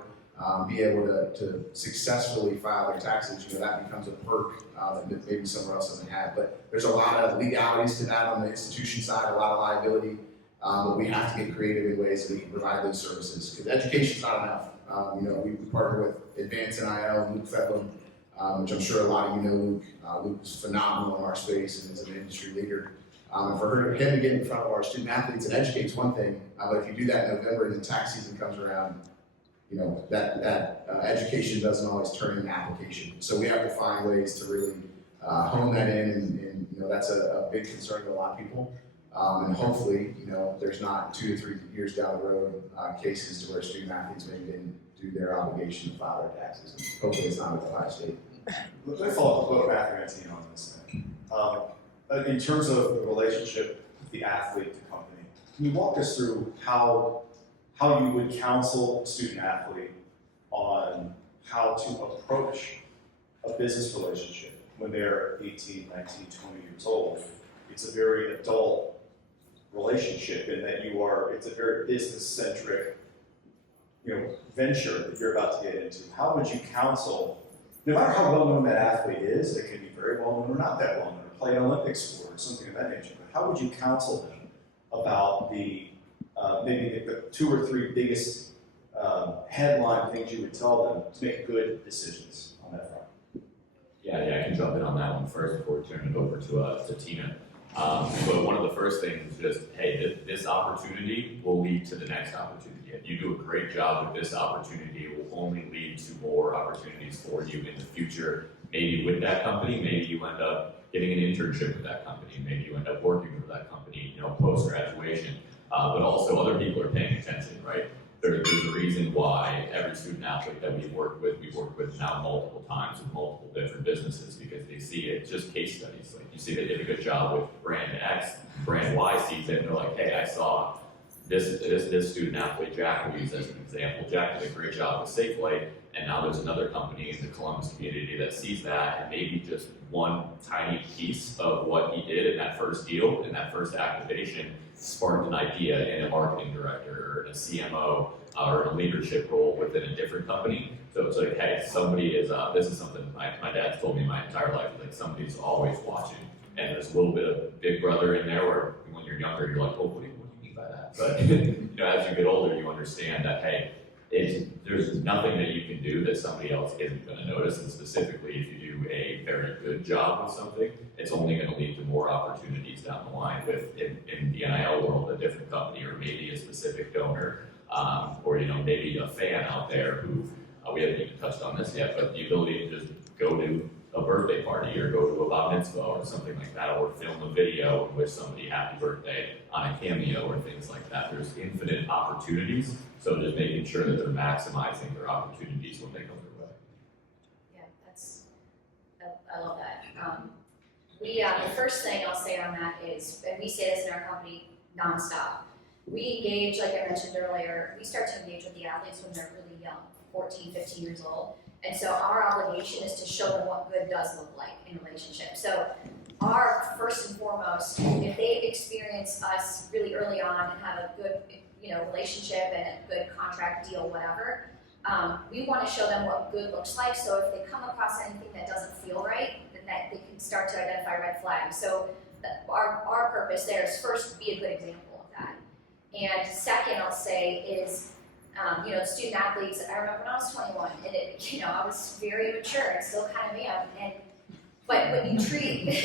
be able to successfully file their taxes. That becomes a perk that maybe somewhere else doesn't have. But there's a lot of legalities to that on the institution side, a lot of liability. But we have to get creative in ways that we can provide those services, because education's not enough. We partner with Advance NIL, Luke Fedlin, which I'm sure a lot of you know Luke. Luke's phenomenal in our space and is an industry leader. And for him to get in front of our student athletes and educate's one thing, but if you do that in November and then tax season comes around, that education doesn't always turn into application. So we have to find ways to really hone that in, and that's a big concern to a lot of people. And hopefully, there's not 2 to 3 years down the road cases to where student athletes maybe didn't do their obligation to file their taxes. And hopefully it's not with Ohio State. Let me follow up with both Matthew and Tina on this thing. In terms of the relationship with the athlete to company, can you walk us through how you would counsel a student athlete on how to approach a business relationship when they're 18, 19, 20 years old? It's a very adult relationship in that it's a very business-centric, venture that you're about to get into. How would you counsel, no matter how well-known that athlete is, they can be very well-known or not that well-known, or play an Olympic sport or something of that nature, but how would you counsel them about maybe the 2 or 3 biggest headline things you would tell them to make good decisions on that front? Yeah, I can jump in on that one first before we turn it over to Tina. But one of the first things is just, hey, this opportunity will lead to the next opportunity. If you do a great job with this opportunity, it will only lead to more opportunities for you in the future. Maybe with that company, maybe you end up getting an internship with that company, maybe you end up working with that company, post-graduation. But also other people are paying attention, right? There's a reason why every student athlete that we've worked with now multiple times with multiple different businesses, because they see it, just case studies. Like you see they did a good job with brand X, brand Y sees it, and they're like, hey, I saw this student athlete, Jack, we'll use as an example. Jack did a great job with Safeway, and now there's another company in the Columbus community that sees that, and maybe just one tiny piece of what he did in that first deal, in that first activation, sparked an idea in a marketing director or in a CMO or in a leadership role within a different company. So it's like, hey, somebody is, this is something my dad's told me my entire life, like somebody's always watching. And there's a little bit of big brother in there where when you're younger, you're like, oh, what do you mean by that? But as you get older, you understand that, hey, there's nothing that you can do that somebody else isn't going to notice, and specifically if you do a very good job with something, it's only going to lead to more opportunities down the line with, in the NIL world, a different company or maybe a specific donor, or maybe a fan out there who, we haven't even touched on this yet, but the ability to just go to a birthday party or go to a bat mitzvah or something like that, or film a video and wish somebody happy birthday on a Cameo or things like that. There's infinite opportunities, so just making sure that they're maximizing their opportunities when they come their way. Yeah, I love that. The first thing I'll say on that is, and we say this in our company nonstop, we engage, like I mentioned earlier, we start to engage with the athletes when they're really young, 14, 15 years old. And so our obligation is to show them what good does look like in a relationship. So our first and foremost, if they experience us really early on and have a good relationship and a good contract deal, whatever, we want to show them what good looks like. So if they come across anything that doesn't feel right, then that they can start to identify red flags. So our purpose there is first be a good example of that. And second, I'll say is, student athletes, I remember when I was 21, and I was very immature and still kind of am, but when you treat, it's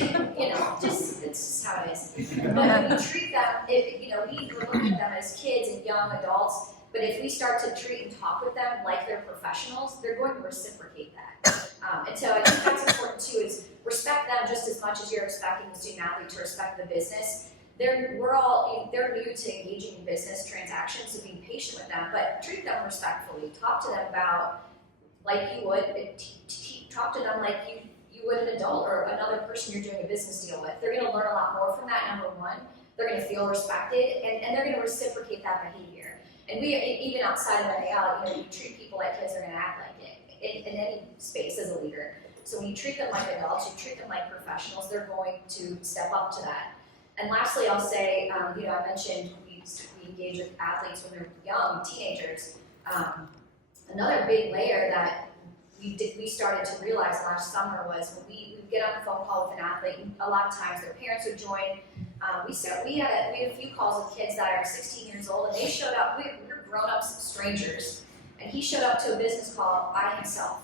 just how it is. But when you treat them, we're looking at them as kids and young adults, but if we start to treat and talk with them like they're professionals, they're going to reciprocate that. And so I think that's important too, is respect them just as much as you're expecting the student athlete to respect the business. They're new to engaging in business transactions, so be patient with them, but treat them respectfully. Talk to them about like you would, talk to them like you would an adult or another person you're doing a business deal with. They're going to learn a lot more from that, number one. they're going to feel respected, and they're going to reciprocate that behavior. And we, even outside of NIL, you treat people like kids, they're going to act like it in any space as a leader. So when you treat them like adults, you treat them like professionals, they're going to step up to that. And lastly, I'll say, I mentioned we engage with athletes when they're young, teenagers. Another big layer that we started to realize last summer was when we would get on a phone call with an athlete, and a lot of times their parents would join. We had a few calls with kids that are 16 years old, and they showed up. We were grown-ups, strangers, and he showed up to a business call by himself.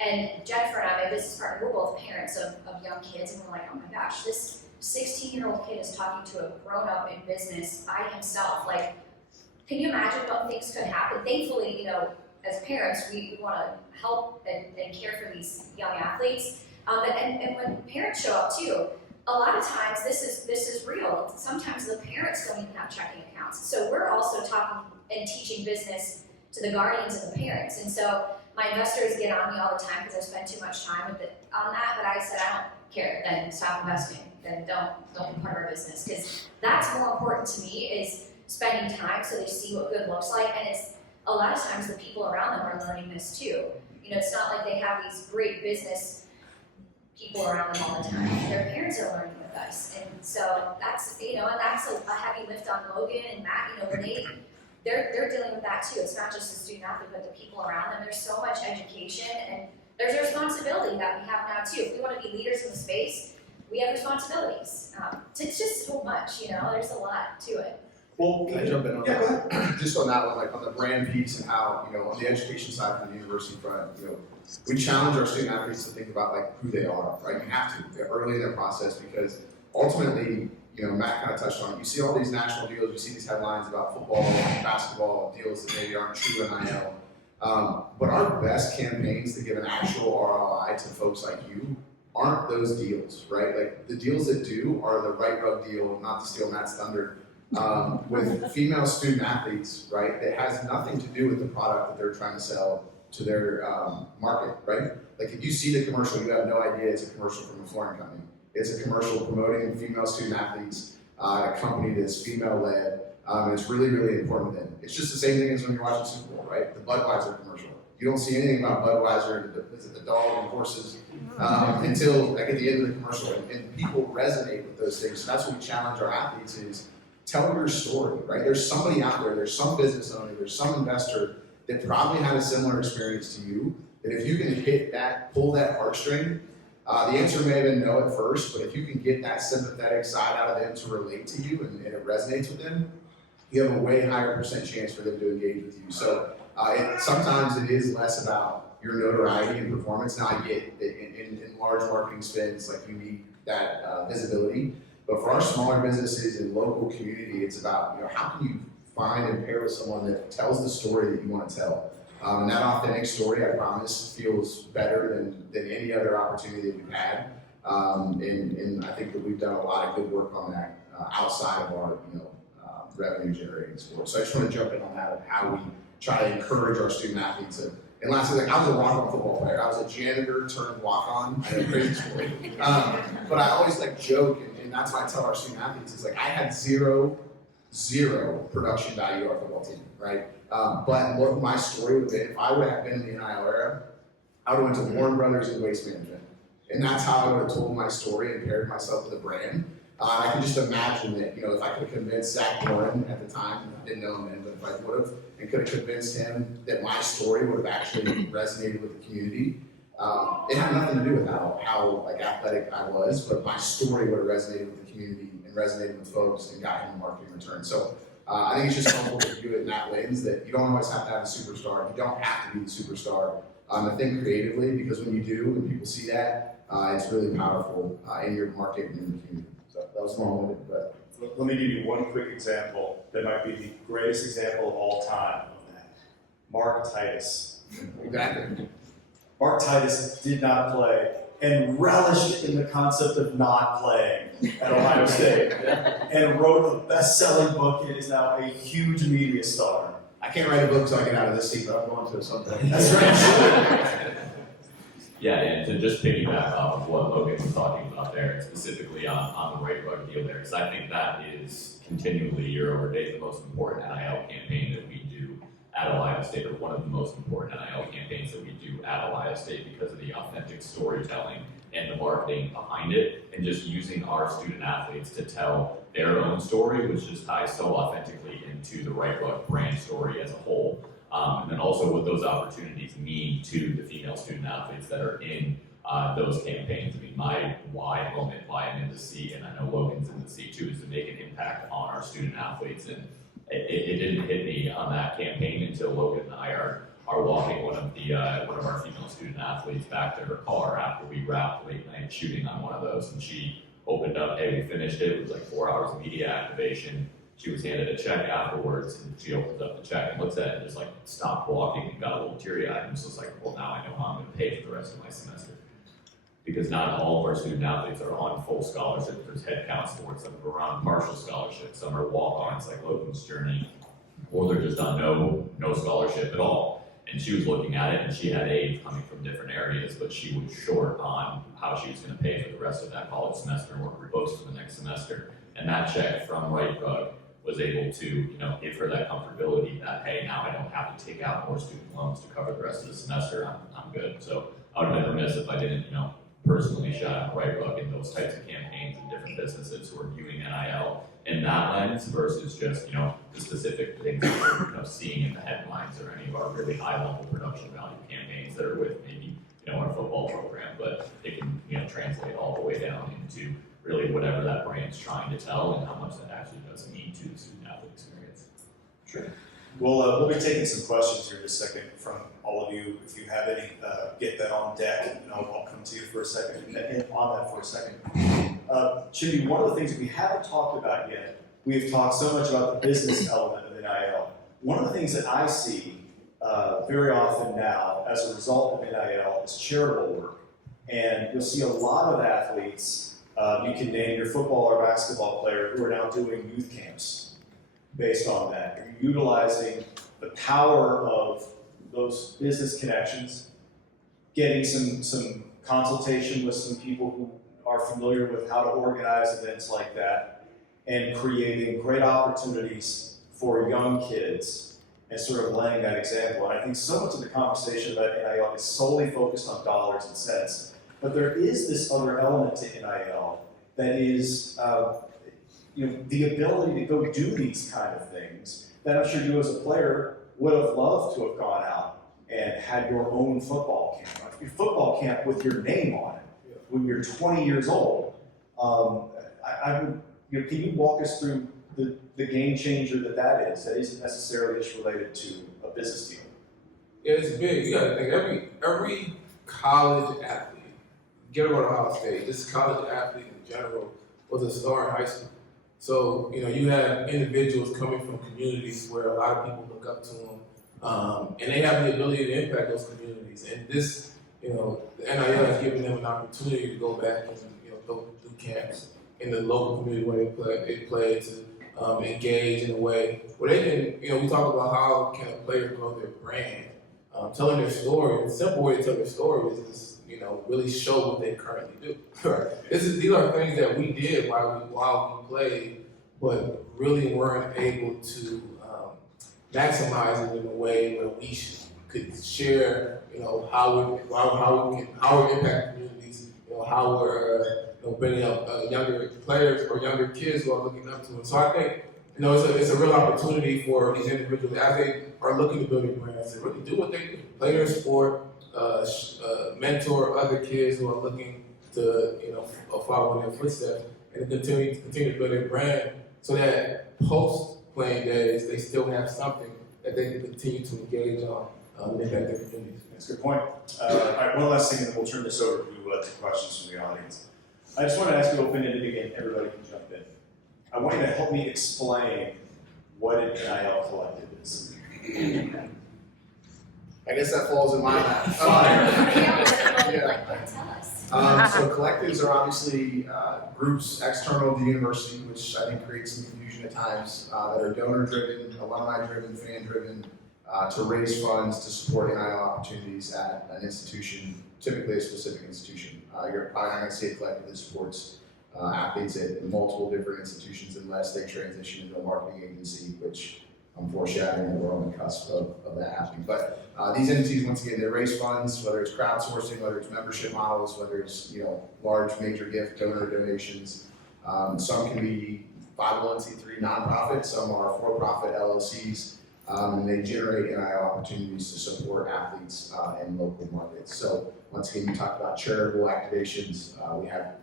And Jennifer and I, my business partner, we're both parents of young kids, and we're like, oh my gosh, this 16-year-old kid is talking to a grown-up in business by himself. Like, can you imagine what things could happen? Thankfully, as parents, we want to help and care for these young athletes. And when parents show up too, a lot of times this is real. Sometimes the parents don't even have checking accounts. So we're also talking and teaching business to the guardians and the parents. And so my investors get on me all the time because I spend too much time on that. But I said, I don't care. Then stop investing. Then don't be part of our business, because that's more important to me is spending time so they see what good looks like. And it's a lot of times the people around them are learning this too. It's not like they have these great business people around them all the time. Their parents are learning with us. And so that's, and that's a heavy lift on Logan and Matt, when they're dealing with that too. It's not just the student athlete, but the people around them. There's so much education, and there's a responsibility that we have now too. If we want to be leaders in the space, we have responsibilities. It's just so much, there's a lot to it. Well, can I jump in on Yeah, that? go ahead. Just on that one, like on the brand piece and how, on the education side from the university front, we challenge our student athletes to think about like who they are, right? You have to early in their process, because ultimately, Matt kind of touched on it. You see all these national deals, you see these headlines about football, basketball deals that maybe aren't true NIL. But our best campaigns to give an actual ROI to folks like you aren't those deals, right? Like the deals that do are the right rug deal, not to steal Matt's thunder. With female student athletes, right, that has nothing to do with the product that they're trying to sell to their market, right? Like if you see the commercial, you have no idea it's a commercial from a flooring company. It's a commercial promoting female student athletes, a company that's female-led, and it's really, really important to them. It's just the same thing as when you're watching Super Bowl, right? The Budweiser commercial. You don't see anything about Budweiser, the dog and horses, until like at the end of the commercial, and people resonate with those things. So that's what we challenge our athletes is, tell your story, right? There's somebody out there, there's some business owner, there's some investor that probably had a similar experience to you, that if you can hit that, pull that heartstring, the answer may have been no at first, but if you can get that sympathetic side out of them to relate to you and it resonates with them, you have a way higher % chance for them to engage with you. So sometimes it is less about your notoriety and performance. Now I get that in large marketing spends, like you need that visibility. But for our smaller businesses and local community, it's about, how can you find and pair with someone that tells the story that you want to tell. And that authentic story, I promise, feels better than any other opportunity that we've had. And I think that we've done a lot of good work on that outside of our, revenue generating sports. So I just want to jump in on that of how we try to encourage our student athletes. And lastly, I was a walk-on football player. I was a janitor turned walk-on. I had a crazy story. But I always joke, and that's why I tell our student athletes, is I had zero production value to our football team, right? But what my story would have been, if I would have been in the NIL era, I would have went to Warren Brothers and Waste Management. And that's how I would have told my story and paired myself with a brand. I can just imagine that, if I could have convinced Zach Warren at the time, I didn't know him then, but if I would have, and could have convinced him that my story would have actually resonated with the community. It had nothing to do with how athletic I was, but my story would have resonated with the community and resonated with folks and got him a marketing return. So I think it's just helpful to view it in that lens that you don't always have to have a superstar. You don't have to be the superstar. I think creatively, because when you do, when people see that, it's really powerful in your market and in the community. So that was long-winded, but. Let me give you one quick example that might be the greatest example of all time of that. Mark Titus. Exactly. Mark Titus did not play and relished in the concept of not playing at Ohio State and wrote a best-selling book and is now a huge media star. I can't write a book until I get out of this seat, but I'm going to at some point. That's right. Yeah, and to just piggyback off of what Logan was talking about there, and specifically on the right rug deal there, because I think that is continually year over day the most important NIL campaign that we do at Ohio State, or one of the most important NIL campaigns that we do at Ohio State, because of the authentic storytelling and the marketing behind it, and just using our student athletes to tell their own story, which just ties so authentically into the right rug brand story as a whole. And then also what those opportunities mean to the female student athletes that are in those campaigns. I mean, my why moment, why I'm in the seat, and I know Logan's in the seat too, is to make an impact on our student athletes. And it didn't hit me on that campaign until Logan and I are walking one of our female student athletes back to her car after we wrapped late night shooting on one of those, and she opened up, hey, we finished it. It was like 4 hours of media activation. She was handed a check afterwards, and she opens up the check and looks at it and just like stopped walking and got a little teary-eyed and was just like, well, now I know how I'm going to pay for the rest of my semester. Because not all of our student athletes are on full scholarship. There's head count sports, some are on partial scholarship, some are walk-ons like Logan's journey, or they're just on no scholarship at all. And she was looking at it, and she had aid coming from different areas, but she was short on how she was going to pay for the rest of that college semester and work her books for the next semester. And that check from Right Rug was able to, give her that comfortability that, hey, now I don't have to take out more student loans to cover the rest of the semester. I'm good. So I would have been remiss if I didn't, personally shout out Right Rug in those types of campaigns and different businesses who are viewing NIL in that lens versus just, the specific things that we're seeing in the headlines or any of our really high-level production value campaigns that are with maybe, our football program, but it can, translate all the way down into really whatever that brand's trying to tell and how much that actually does mean to the student-athlete experience. Sure. We'll be taking some questions here in a second from all of you. If you have any, get that on deck, and I'll come to you for a second, and on that for a second. Jimmy, one of the things that we haven't talked about yet, we've talked so much about the business element of NIL. One of the things that I see very often now as a result of NIL is charitable work. And you'll see a lot of athletes, you can name your football or basketball player, who are now doing youth camps based on that. You're utilizing the power of those business connections, getting some consultation with some people who are familiar with how to organize events like that, and creating great opportunities for young kids and sort of laying that example. And I think so much of the conversation about NIL is solely focused on dollars and cents. But there is this other element to NIL that is the ability to go do these kind of things that I'm sure you as a player would have loved to have gone out and had your own football camp. Your football camp with your name on it when you're 20 years old. Can you walk us through the game changer that is? That isn't necessarily just related to a business deal. Yeah, it's big. You gotta think every college athlete, get over to Ohio State, this college athlete in general was a star in high school. So, you have individuals coming from communities where a lot of people look up to them, and they have the ability to impact those communities. And this, the NIL has given them an opportunity to go back and, go do camps in the local community where they play to engage in a way where they can, we talk about how can a player grow their brand. Telling their story, the simple way to tell their story is really show what they currently do. These are things that we did while we played, but really weren't able to maximize it in a way where we could share, how we impact communities, how we're bringing up younger players or younger kids who are looking up to us. So I think it's a real opportunity for these individuals as they are looking to build their brands to really do what they do, play their sport, mentor other kids who are looking to follow in their footsteps, and continue to build their brand so that post playing days they still have something that they can continue to engage on and impact their communities. That's a good point. All right, one last thing, and then we'll turn this over to questions from the audience. I just want to ask you open-ended again. Everybody can jump in. I want you to help me explain what an NIL collective is. I guess that falls in my lap. Tell us. So collectives are obviously groups external to the university, which I think creates some confusion at times, that are donor-driven, alumni-driven, fan-driven, to raise funds to support NIL opportunities at an institution, typically a specific institution. You're probably not going to see a collective that supports athletes at multiple different institutions unless they transition into a marketing agency, which I'm foreshadowing that we're on the cusp of that happening. But these entities, once again, they raise funds, whether it's crowdsourcing, whether it's membership models, whether it's large major gift donor donations. Some can be 501c3 nonprofits, some are for-profit LLCs, and they generate NIL opportunities to support athletes in local markets. So once again, you talked about charitable activations. We have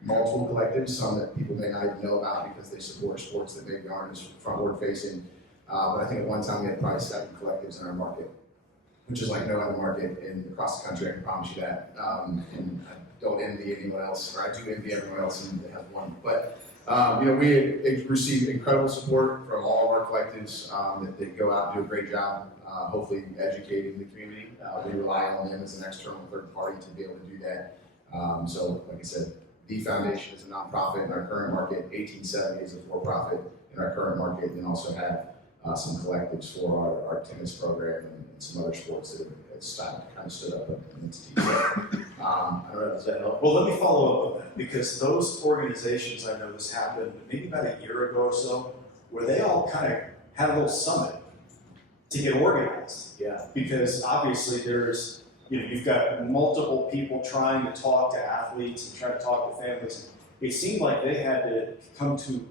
multiple collectives, some that people may not even know about because they support sports that maybe aren't as frontward facing. But I think at one time we had probably 7 collectives in our market, which is like no other market across the country. I can promise you that. And I don't envy anyone else, or I do envy everyone else and they have one. But we receive incredible support from all of our collectives that they go out and do a great job, hopefully educating the community. We rely on them as an external third party to be able to do that. So, like I said, the Foundation is a nonprofit in our current market, 1870 is a for-profit in our current market, and also have some collectives for our tennis program and some other sports that have kind of stood up an entity. So, I don't know, does that help? Well, let me follow up on that, because those organizations, I know this happened maybe about a year ago or so, where they all kind of had a little summit to get organized. Yeah. Because obviously there's, you've got multiple people trying to talk to athletes and trying to talk to families. It seemed like they had to come to,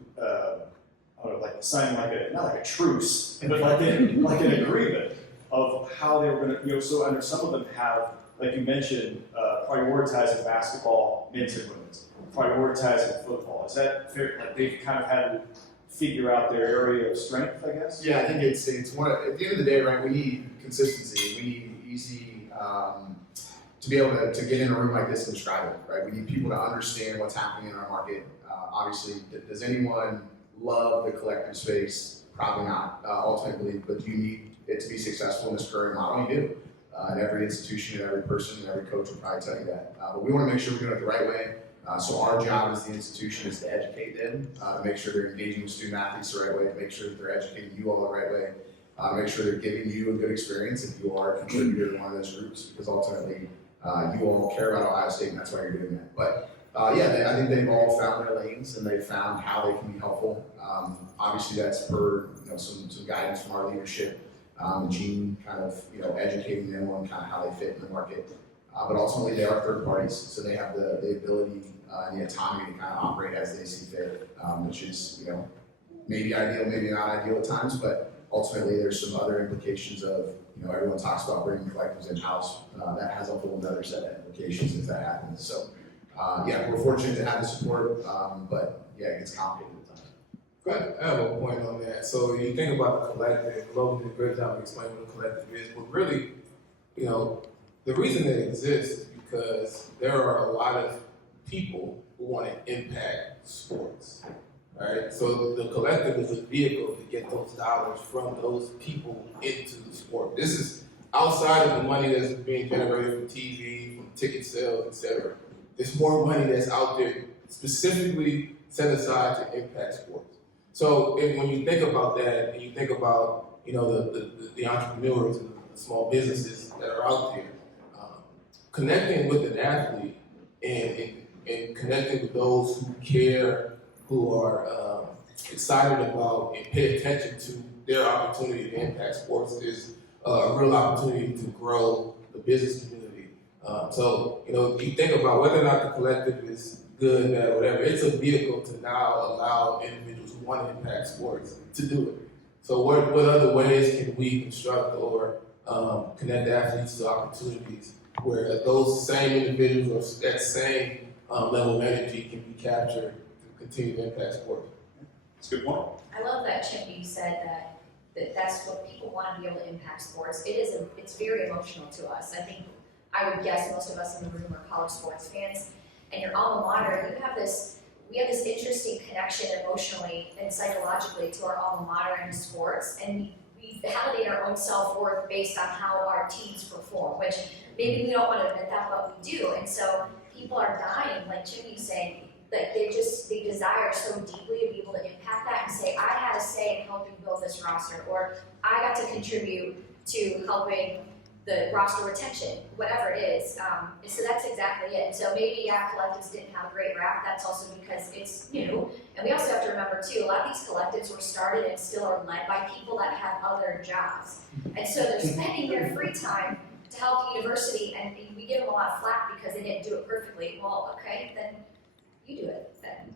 sign not like a truce, but like an agreement of how they were going to, so under some of them have, like you mentioned, prioritizing basketball, men's and women's, prioritizing football. Is that fair? Like they've kind of had to figure out their area of strength, I guess? Yeah, I think it's one of, at the end of the day, right, we need consistency. We need easy, to be able to get in a room like this and describe it, right? We need people to understand what's happening in our market. Obviously, does anyone love the collective space? Probably not, ultimately, but do you need it to be successful in this current model? You do. And every institution and every person and every coach will probably tell you that. But we want to make sure we're doing it the right way. So our job as the institution is to educate them, to make sure they're engaging with student athletes the right way, to make sure that they're educating you all the right way, make sure they're giving you a good experience if you are a contributor to one of those groups, because ultimately you all care about Ohio State and that's why you're doing that. But I think they've all found their lanes and they've found how they can be helpful. Obviously that's per some guidance from our leadership. Gene kind of educating them on kind of how they fit in the market, but ultimately they are third parties, so they have the ability and the autonomy to kind of operate as they see fit, which is maybe ideal, maybe not ideal at times, but ultimately there's some other implications of everyone talks about bringing collectives in house. That has a whole other set of implications if that happens. So we're fortunate to have the support, but it gets complicated at times. I have a point on that. So you think about the collective, Logan did a great job of explaining what a collective is, but really, the reason it exists is because there are a lot of people who want to impact sports, right? So the collective is a vehicle to get those dollars from those people into the sport. This is outside of the money that's being generated from TV, from ticket sales, etc. There's more money that's out there specifically set aside to impact sports. So when you think about that, and you think about the entrepreneurs and the small businesses that are out there, connecting with an athlete and connecting with those who care, who are excited about and pay attention to their opportunity to impact sports is a real opportunity to grow the business community. So you think about whether or not the collective is good, bad, whatever, it's a vehicle to now allow individuals who want to impact sports to do it. So what other ways can we construct or connect athletes to opportunities where those same individuals or that same level of energy can be captured to continue to impact sports? That's a good point. I love that, Chip, you said that's what people want to be able to impact sports. It's very emotional to us. I would guess most of us in the room are college sports fans, and your alma mater, we have this interesting connection emotionally and psychologically to our alma mater and to sports, and we validate our own self-worth based on how our teams perform, which maybe we don't want to admit that, but we do. And so people are dying, like Jimmy's saying, like they desire so deeply to be able to impact that and say, I had a say in helping build this roster, or I got to contribute to helping the roster retention, whatever it is. So that's exactly it. And so maybe, collectives didn't have a great rap. That's also because it's new. And we also have to remember too, a lot of these collectives were started and still are led by people that have other jobs. And so they're spending their free time to help the university, and we give them a lot of flack because they didn't do it perfectly. Well, okay, then you do it then.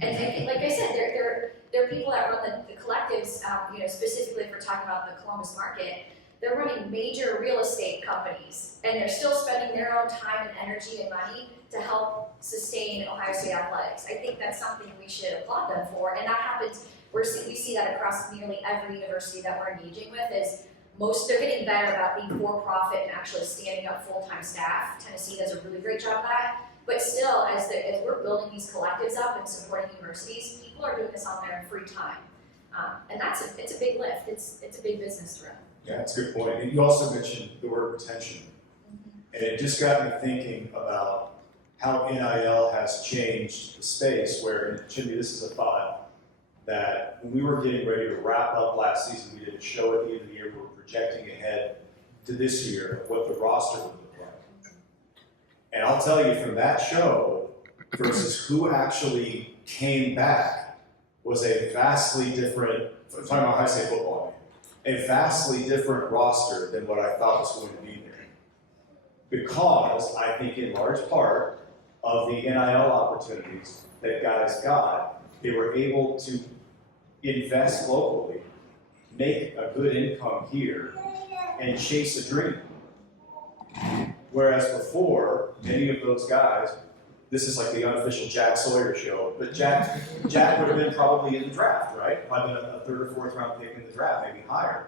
And like I said, there are people that run the collectives, specifically if we're talking about the Columbus market. They're running major real estate companies, and they're still spending their own time and energy and money to help sustain Ohio State athletics. I think that's something we should applaud them for, and that happens. We see that across nearly every university that we're engaging with. They're getting better about being for-profit and actually standing up full-time staff. Tennessee does a really great job of that. But still, as we're building these collectives up and supporting universities, people are doing this on their free time, and it's a big lift. It's a big business to run. Yeah, that's a good point. And you also mentioned the word retention. And it just got me thinking about how NIL has changed the space where, and Jimmy, this is a thought, that when we were getting ready to wrap up last season, we did a show at the end of the year, we were projecting ahead to this year of what the roster would look like. And I'll tell you, from that show versus who actually came back was a vastly different, I'm talking about high state football, a vastly different roster than what I thought was going to be there. Because I think in large part of the NIL opportunities that guys got, they were able to invest locally, make a good income here, and chase a dream. Whereas before, many of those guys, this is like the unofficial Jack Sawyer show, but Jack would have been probably in the draft, right? Might have been a third or fourth round pick in the draft, maybe higher.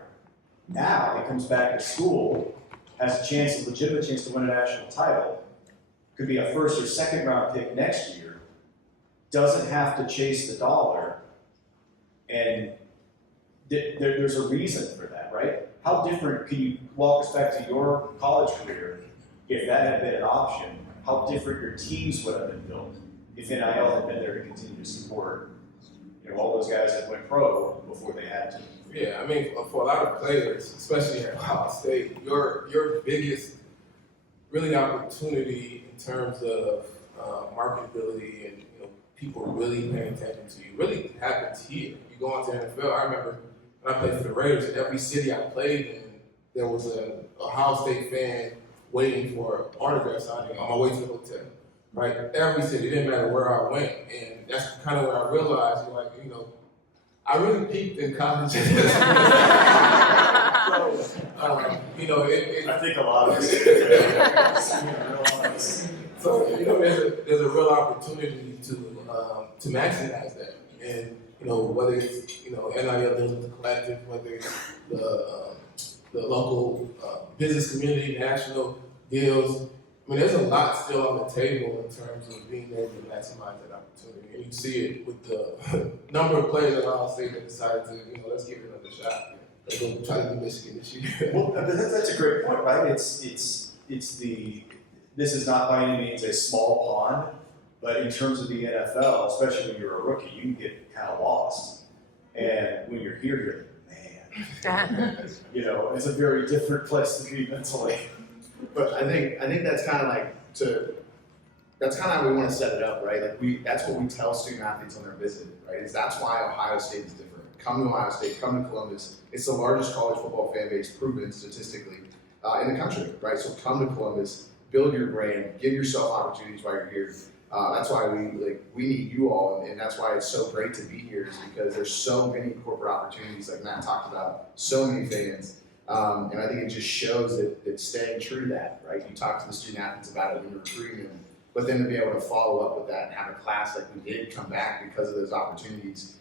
Now he comes back to school, has a legitimate chance to win a national title, could be a first or second round pick next year, doesn't have to chase the dollar, and there's a reason for that, right? How different, can you walk us back to your college career, if that had been an option, how different your teams would have been built if NIL had been there to continue to support, all those guys that went pro before they had to. Yeah, I mean, for a lot of players, especially at Ohio State, your biggest really opportunity in terms of marketability and people really paying attention to you really happens here. You go on to NFL. I remember when I played for the Raiders, every city I played in, there was an Ohio State fan waiting for autograph signing on my way to the hotel. Right, every city, it didn't matter where I went, and that's kind of when I realized, I really peaked in college. So, I think a lot of us. So there's a real opportunity to maximize that, and whether it's NIL deals with the collective, whether it's the local business community, national deals. I mean, there's a lot still on the table in terms of being able to maximize that opportunity. And you see it with the number of players at Ohio State that decided to, let's give it another shot. Let's go try to do Michigan this year. Well, that's a great point, right? This is not by any means a small pond, but in terms of the NFL, especially when you're a rookie, you can get kind of lost. And when you're here, you're like, man, it's a very different place to be mentally. But I think that's kind of that's kind of how we want to set it up, right? That's what we tell student athletes on their visit, right? That's why Ohio State is different. Come to Ohio State, come to Columbus. It's the largest college football fan base, proven statistically, in the country, right? So come to Columbus, build your brand, give yourself opportunities while you're here. That's why we need you all, and that's why it's so great to be here, is because there's so many corporate opportunities, like Matt talked about, so many fans. And I think it just shows that staying true to that, right? You talk to the student athletes about it when you're recruiting them, but then to be able to follow up with that and have a class like we did come back because of those opportunities,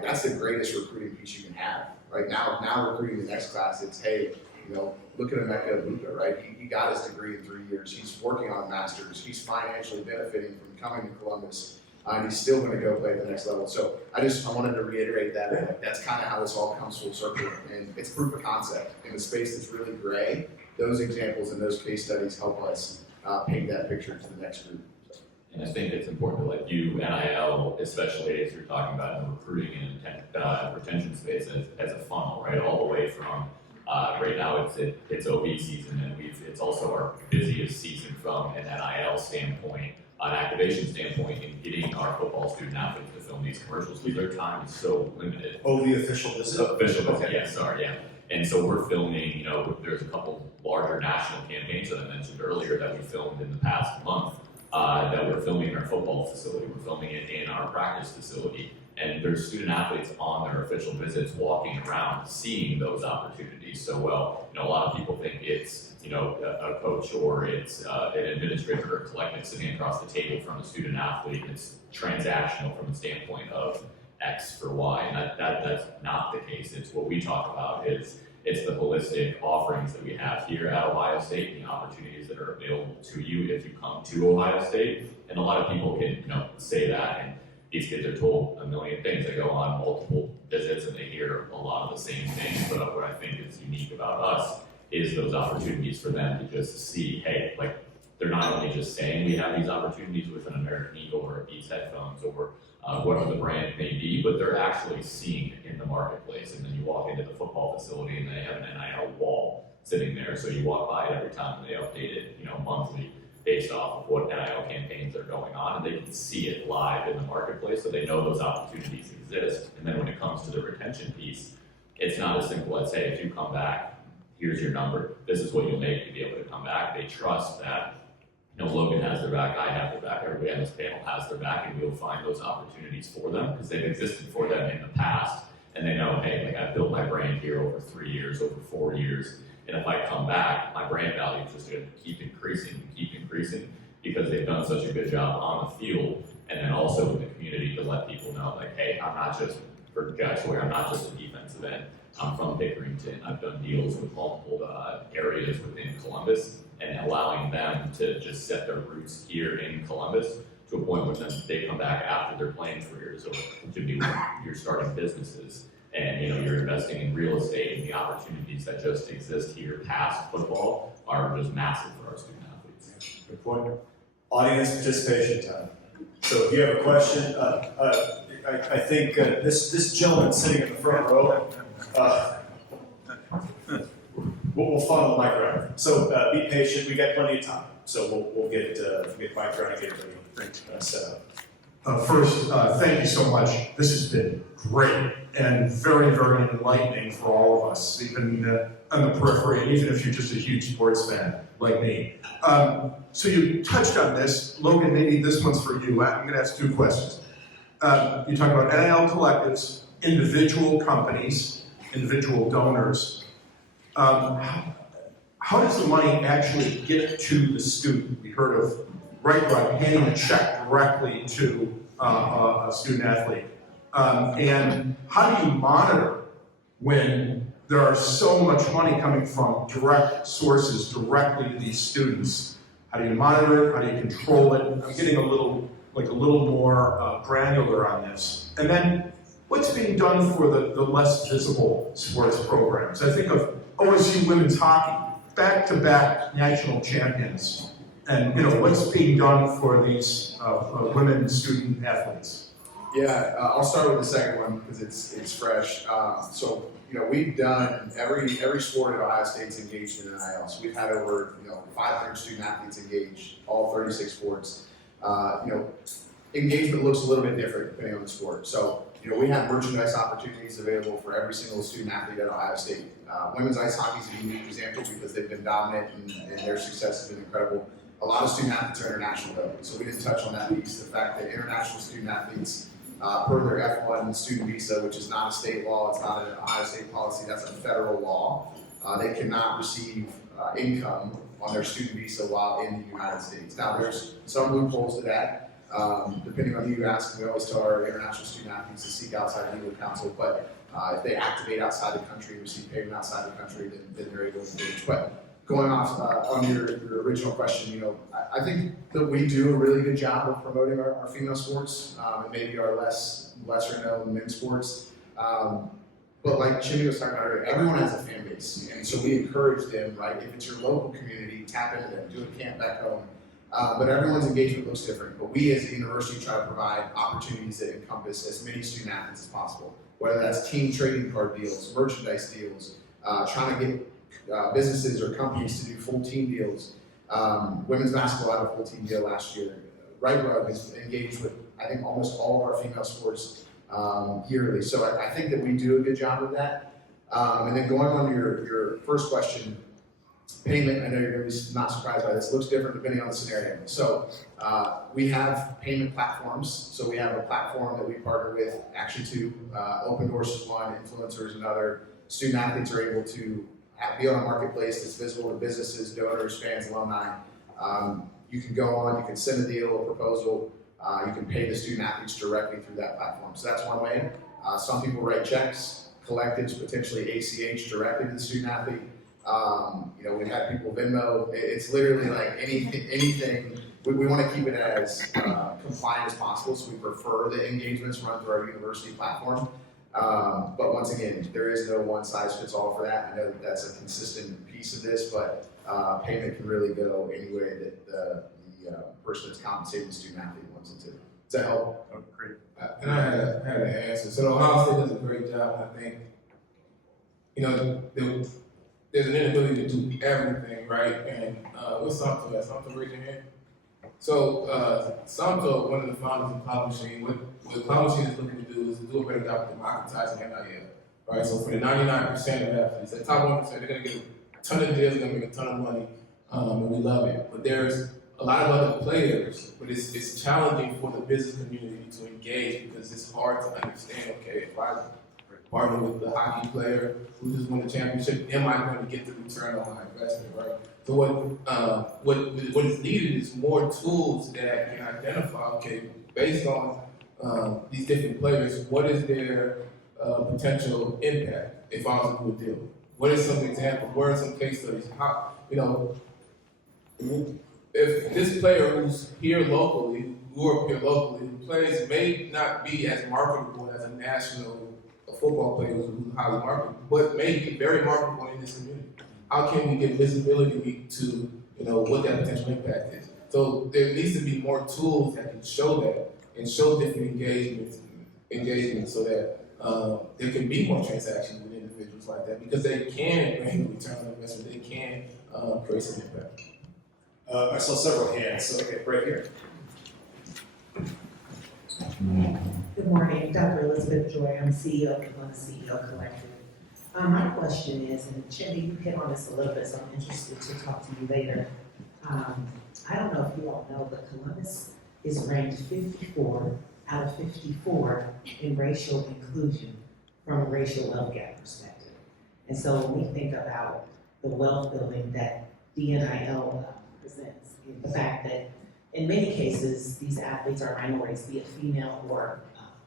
that's the greatest recruiting piece you can have, right? Now recruiting the next class, it's, hey, look at Emeka Luka, right? He got his degree in 3 years. He's working on a master's. He's financially benefiting from coming to Columbus. And he's still going to go play at the next level. So I wanted to reiterate that. That's kind of how this all comes full circle. And it's proof of concept. In a space that's really gray, those examples and those case studies help us paint that picture to the next group. And I think it's important to like view NIL, especially as you're talking about in the recruiting and retention space, as a funnel, right? All the way from right now it's OB season, and it's also our busiest season from an NIL standpoint, an activation standpoint, in getting our football student athletes to film these commercials because their time is so limited. Oh, the official visit? Official, Okay. yeah, sorry, yeah. And so we're filming, there's a couple larger national campaigns that I mentioned earlier that we filmed in the past month that we're filming in our football facility. We're filming it in our practice facility. And there's student athletes on their official visits walking around seeing those opportunities. So, a lot of people think it's, a coach or it's an administrator or a collective sitting across the table from a student athlete. It's transactional from the standpoint of X for Y, and that's not the case. It's what we talk about it's the holistic offerings that we have here at Ohio State, the opportunities that are available to you if you come to Ohio State. And a lot of people can, say that, and these kids are told a million things. They go on multiple visits and they hear a lot of the same things. But what I think is unique about us is those opportunities for them to just see, hey, like, they're not only just saying we have these opportunities with an American Eagle or a Beats headphones or whatever the brand may be, but they're actually seeing it in the marketplace. And then you walk into the football facility and they have an NIL wall sitting there. So you walk by it every time and they update it, monthly based off of what NIL campaigns are going on. And they can see it live in the marketplace, so they know those opportunities exist. And then when it comes to the retention piece, it's not as simple as, hey, if you come back, here's your number. This is what you'll make to be able to come back. They trust that Logan has their back, I have their back, everybody on this panel has their back, and we'll find those opportunities for them because they've existed for them in the past. And they know, hey, like, I've built my brand here over 3 years, over 4 years, and if I come back, my brand value is just going to keep increasing because they've done such a good job on the field, and then also in the community to let people know, like, hey, I'm not just, for Jack's way, I'm not just a defensive end. I'm from Pickerington. I've done deals with multiple areas within Columbus, and allowing them to just set their roots here in Columbus to a point where then they come back after their playing careers or to be when you're starting businesses and you're investing in real estate, and the opportunities that just exist here past football are just massive for our student athletes. Good point. Audience participation time. So if you have a question, I think this gentleman sitting in the front row, we'll funnel the mic around. So be patient. We got plenty of time. So we'll get mic around and get everybody set up. First, thank you so much. This has been great and very, very enlightening for all of us, even on the periphery, even if you're just a huge sports fan like me. So you touched on this. Logan, maybe this one's for you. I'm going to ask 2 questions. You talk about NIL collectives, individual companies, individual donors. How does the money actually get to the student? We heard of handing a check directly to a student athlete. And how do you monitor when there are so much money coming from direct sources directly to these students? How do you monitor it? How do you control it? I'm getting a little more granular on this. And then what's being done for the less visible sports programs? I think of OSU women's hockey, back-to-back national champions. And what's being done for these women student athletes? Yeah, I'll start with the second one because it's fresh. So we've done every sport at Ohio State's engaged in NIL. So we've had over 500 student athletes engaged, all 36 sports. Engagement looks a little bit different depending on the sport. So we have merchandise opportunities available for every single student athlete at Ohio State. Women's ice hockey is a unique example because they've been dominant and their success has been incredible. A lot of student athletes are international though, so we didn't touch on that piece. The fact that international student athletes, per their F1 student visa, which is not a state law, it's not an Ohio State policy, that's a federal law. They cannot receive income on their student visa while in the United States. Now there's some loopholes to that. Depending on who you ask, we always tell our international student athletes to seek outside legal counsel, but if they activate outside the country and receive payment outside the country, then they're able to engage. But going off on your original question, I think that we do a really good job of promoting our female sports and maybe our lesser known men's sports. But like Jimmy was talking about earlier, everyone has a fan base, and so we encourage them, right? If it's your local community, tap into them, do a camp back home. But everyone's engagement looks different. But we as a university try to provide opportunities that encompass as many student athletes as possible, whether that's team trading card deals, merchandise deals, trying to get businesses or companies to do full team deals. Women's basketball had a full team deal last year. Right Rug is engaged with, I think, almost all of our female sports yearly. So I think that we do a good job of that. And then going on to your first question, payment, I know you're going to be not surprised by this, looks different depending on the scenario. So we have payment platforms. So we have a platform that we partner with, actually two, Open Doors is one, Influencers another. Student athletes are able to be on a marketplace that's visible to businesses, donors, fans, alumni. You can go on, you can send a deal, a proposal, you can pay the student athletes directly through that platform. So that's one way. Some people write checks, collectives, potentially ACH directly to the student athlete. We've had people Venmo. It's literally like anything. We want to keep it as compliant as possible, so we prefer the engagements run through our university platform. But once again, there is no one size fits all for that. I know that that's a consistent piece of this, but payment can really go any way that the person that's compensating the student athlete wants it to. Does that help? Oh, great. And I had an answer. So Ohio State does a great job. I think, there's an inability to do everything, right? And what's Samto at? Samto, raise your hand. So Samto, one of the founders of Publishing, what Publishing is looking to do is do a better job of democratizing NIL, right? So for the 99% of athletes, the top 1%, they're going to get a ton of deals, they're going to make a ton of money, and we love it. But there's a lot of other players, but it's challenging for the business community to engage because it's hard to understand, okay, if I partner with the hockey player who just won the championship, am I going to get the return on my investment, right? So what is needed is more tools that can identify, okay, based on these different players, what is their potential impact if I was to do a deal? What are some examples? What are some case studies? How, if this player who's here locally, grew up here locally, who plays may not be as marketable as a national football player who's highly marketable, but may be very marketable in this community. How can we get visibility to what that potential impact is? So there needs to be more tools that can show that and show different engagements so that there can be more transactions with individuals like that because they can bring a return on investment, they can create some impact. I saw several hands, so okay, right here. Good morning, Dr. Elizabeth Joy. I'm CEO of the CEO Collective. My question is, and Chindy, you hit on this a little bit, so I'm interested to talk to you later. I don't know if you all know, but Columbus is ranked 54 out of 54 in racial inclusion from a racial wealth gap perspective. And so when we think about the wealth building that DNIL presents, the fact that in many cases, these athletes are minorities, be it female or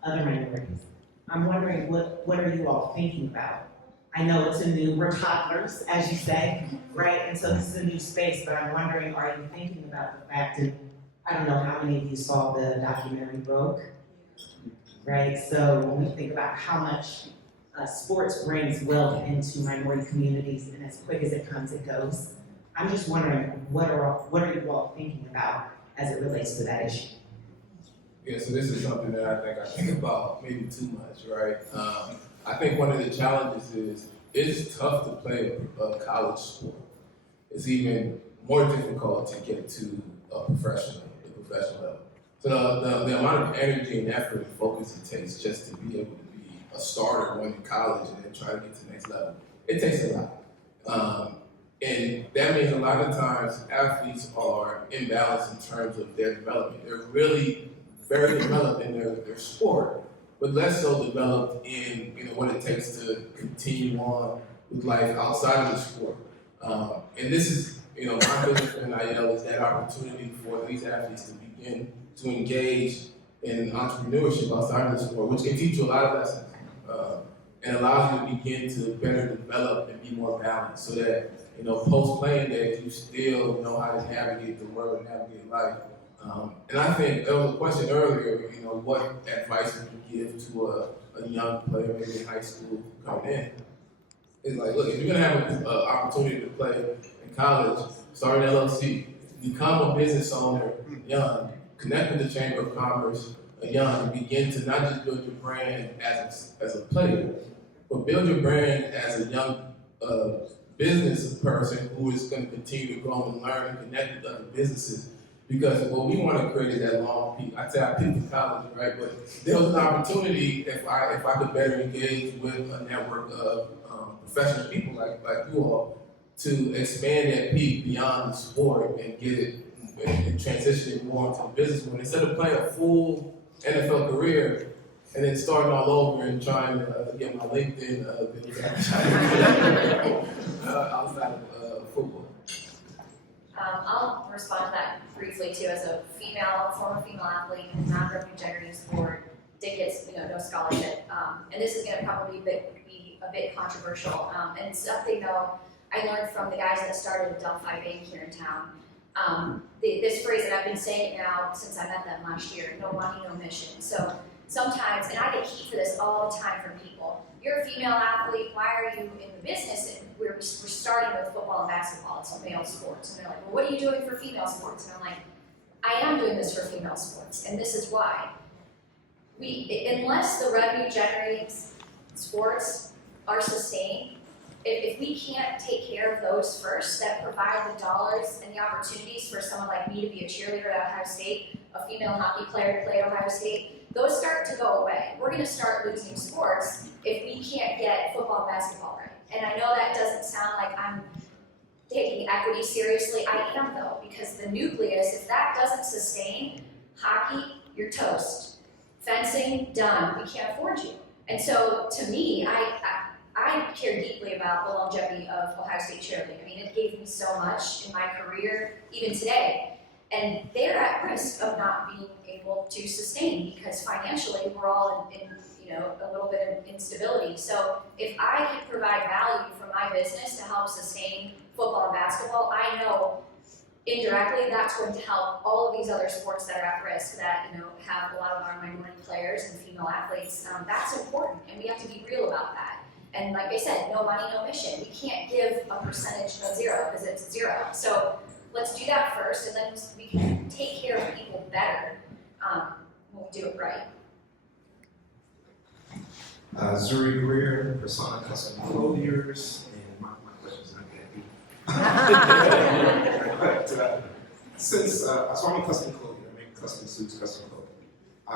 other minorities. I'm wondering, what are you all thinking about? I know we're toddlers, as you say, right? And so this is a new space, but I'm wondering, are you thinking about the fact, and I don't know how many of you saw the documentary Broke, right? So when we think about how much sports brings wealth into minority communities, and as quick as it comes, it goes. I'm just wondering, what are you all thinking about as it relates to that issue? Yeah, so this is something that I think about maybe too much, right? I think one of the challenges is it's tough to play a college sport. It's even more difficult to get to the professional level. So the amount of energy and effort and focus it takes just to be able to be a starter going to college and then try to get to the next level, it takes a lot. And that means a lot of times athletes are imbalanced in terms of their development. They're really very developed in their sport, but less so developed in what it takes to continue on with life outside of the sport. And this is, my vision for NIL is that opportunity for these athletes to begin to engage in entrepreneurship outside of the sport, which can teach you a lot of lessons and allows you to begin to better develop and be more balanced so that post-playing days, you still know how to navigate the world and navigate life. And I think there was a question earlier, what advice would you give to a young player, maybe in high school, coming in? It's like, look, if you're going to have an opportunity to play in college, start an LLC, become a business owner young, connect with the Chamber of Commerce young, and begin to not just build your brand as a player, but build your brand as a young business person who is going to continue to grow and learn and connect with other businesses. Because what we want to create is that long peak. I'd say I peaked in college, right? But there was an opportunity if I could better engage with a network of professional people like you all to expand that peak beyond the sport and get it and transition it more into the business world. Instead of playing a full NFL career and then starting all over and trying to get my LinkedIn outside of football. I'll respond to that briefly too. As a former female athlete, non-revenue generating sport, did get no scholarship, and this is going to probably be a bit controversial. And it's something though I learned from the guys that started Delphi Bank here in town. This phrase that I've been saying it now since I met them last year: no money, no mission. So sometimes, and I get heat for this all the time from people. You're a female athlete, why are you in the business? And we're starting with football and basketball, it's male sports. And they're like, well, what are you doing for female sports? And I'm like, I am doing this for female sports, and this is why. Unless the revenue generating sports are sustained, if we can't take care of those first, that provide the dollars and the opportunities for someone like me to be a cheerleader at Ohio State, a female hockey player to play at Ohio State, those start to go away. We're going to start losing sports if we can't get football and basketball right. And I know that doesn't sound like I'm taking equity seriously. I am though, because the nucleus, if that doesn't sustain, hockey, you're toast. Fencing, done. We can't afford you. And so to me, I care deeply about the longevity of Ohio State cheerleading. I mean, it gave me so much in my career, even today. And they're at risk of not being able to sustain because financially we're all in a little bit of instability. So if I can provide value from my business to help sustain football and basketball, I know indirectly that's going to help all of these other sports that are at risk that have a lot of our minority players and female athletes. That's important, and we have to be real about that. And like I said, no money, no mission. We can't give a percentage of zero because it's zero. So let's do that first, and then we can take care of people better when we do it right. Zuri Greer, Persona Custom Clothiers, and my question's not that deep. Since so I'm a custom clothier, I make custom suits, custom clothing.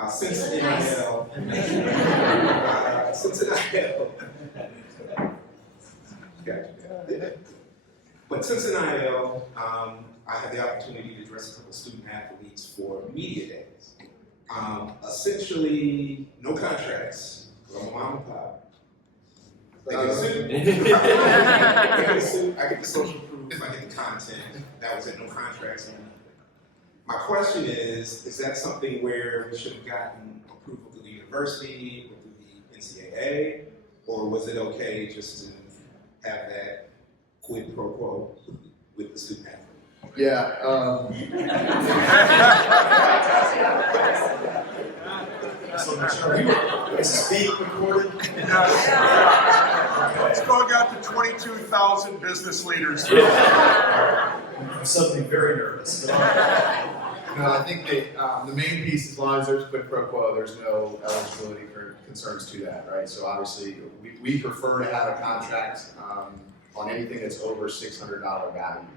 Since NIL, but since NIL, I had the opportunity to dress a couple student athletes for media days. Essentially, no contracts. I'm a mom and pop. I get the suit, I get the social proof, I get the content. That was it, no contracts. My question is that something where we should have gotten approval through the university or through the NCAA, or was it okay just to have that quid pro quo with the student athlete? Yeah. Is this being recorded? It's going out to 22,000 business leaders. I'm suddenly very nervous. No, I think the main piece, as long as there's quid pro quo, there's no eligibility concerns to that, right? So obviously, we prefer to have a contract on anything that's over $600 value.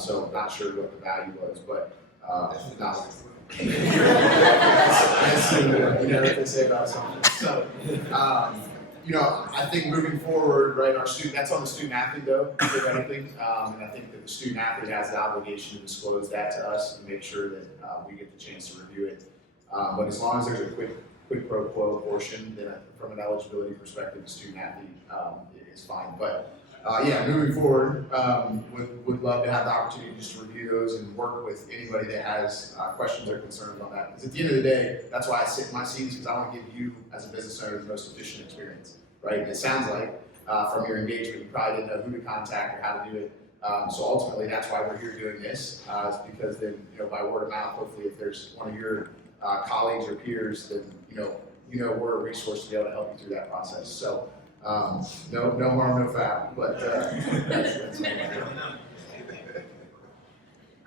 So I'm not sure what the value was, but no. That's you know what they say about something. So, I think moving forward, right, that's on the student athlete though, if anything. And I think that the student athlete has the obligation to disclose that to us and make sure that we get the chance to review it. But as long as there's a quid pro quo portion, then from an eligibility perspective, the student athlete is fine. But moving forward, would love to have the opportunity just to review those and work with anybody that has questions or concerns on that. Because at the end of the day, that's why I sit in my seats, because I want to give you, as a business owner, the most efficient experience, right? It sounds like from your engagement, you probably didn't know who to contact or how to do it. So ultimately, that's why we're here doing this, is because then, by word of mouth, hopefully, if there's one of your colleagues or peers, then we're a resource to be able to help you through that process. So. No harm, no foul, but that's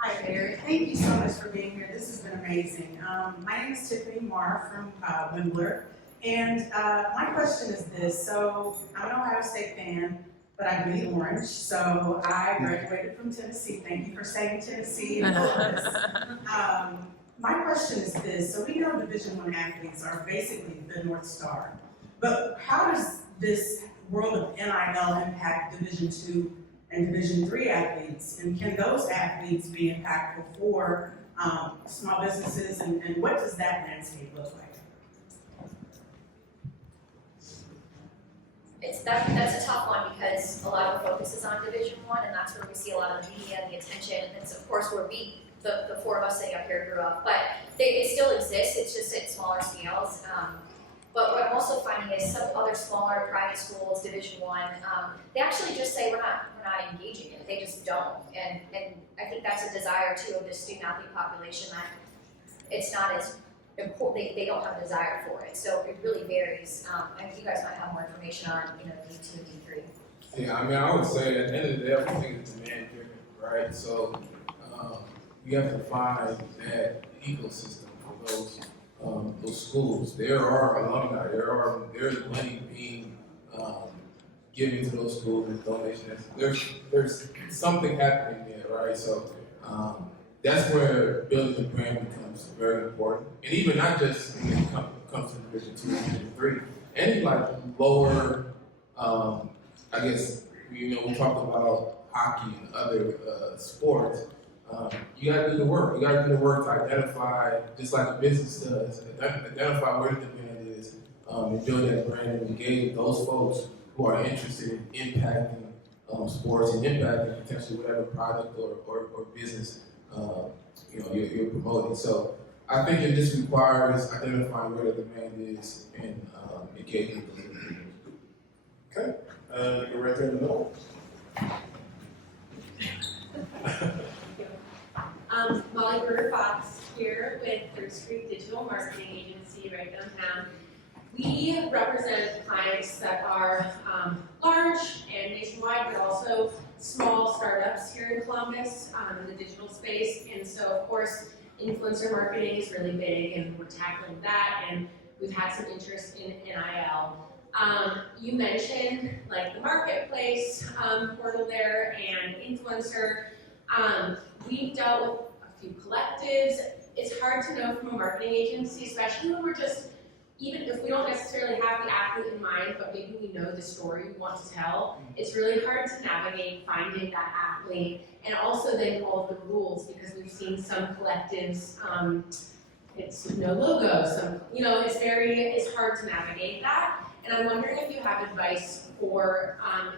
Hi there. Thank you so much for being here. This has been amazing. My name is Tiffany Marr from Wimbler. And my question is this. So I'm an Ohio State fan, but I bleed orange. So I graduated from Tennessee. Thank you for saying Tennessee in Columbus. My question is this. So we know Division I athletes are basically the North Star. But how does this world of NIL impact Division II and Division III athletes? And can those athletes be impactful for small businesses? And what does that landscape look like? That's a tough one because a lot of the focus is on Division I, and that's where we see a lot of the media and the attention. And it's of course where the four of us sitting up here grew up. But it still exists. It's just at smaller scales. But what I'm also finding is some other smaller private schools, Division I, they actually just say we're not engaging in it. They just don't. And I think that's a desire too of the student athlete population that it's not as important. They don't have a desire for it. So it really varies. I think you guys might have more information on D2 and D3. Yeah, I mean, I would say at the end of the day, everything is demand driven, right? So you have to find that ecosystem for those schools. There are alumni. There's money being given to those schools as donations. There's something happening there, right? So that's where building the brand becomes very important. And even not just when it comes to Division II and Division III, any like lower, I guess, we talked about hockey and other sports. You gotta do the work. You gotta do the work to identify, just like a business does, identify where the demand is, and build that brand and engage those folks who are interested in impacting sports and impacting potentially whatever product or business you're promoting. So I think it just requires identifying where the demand is and engaging with those individuals. Okay, you're right there in the middle. Molly Berger-Fox here with Third Street Digital Marketing Agency right downtown. We represent clients that are large and nationwide, but also small startups here in Columbus in the digital space. And so, of course, influencer marketing is really big, and we're tackling that. And we've had some interest in NIL. You mentioned like the marketplace portal there and influencer. We've dealt with a few collectives. It's hard to know from a marketing agency, especially when we're just, even if we don't necessarily have the athlete in mind, but maybe we know the story we want to tell, it's really hard to navigate finding that athlete and also then all of the rules, because we've seen some collectives, it's no logo, it's hard to navigate that. And I'm wondering if you have advice for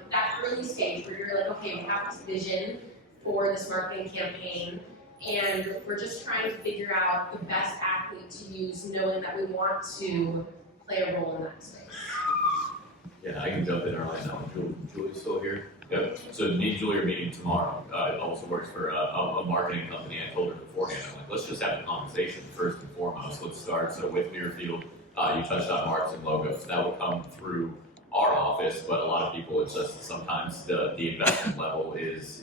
that early stage where you're like, okay, we have this vision for this marketing campaign, and we're just trying to figure out the best athlete to use, knowing that we want to play a role in that space. Yeah, I can jump in right now. Julie's still here. Yep. So me and Julie are meeting tomorrow. It also works for a marketing company. I told her beforehand, I'm like, let's just have a conversation first and foremost. Let's start. So with Deerfield, you touched on marks and logos. That will come through our office, but a lot of people, it's just sometimes the investment level is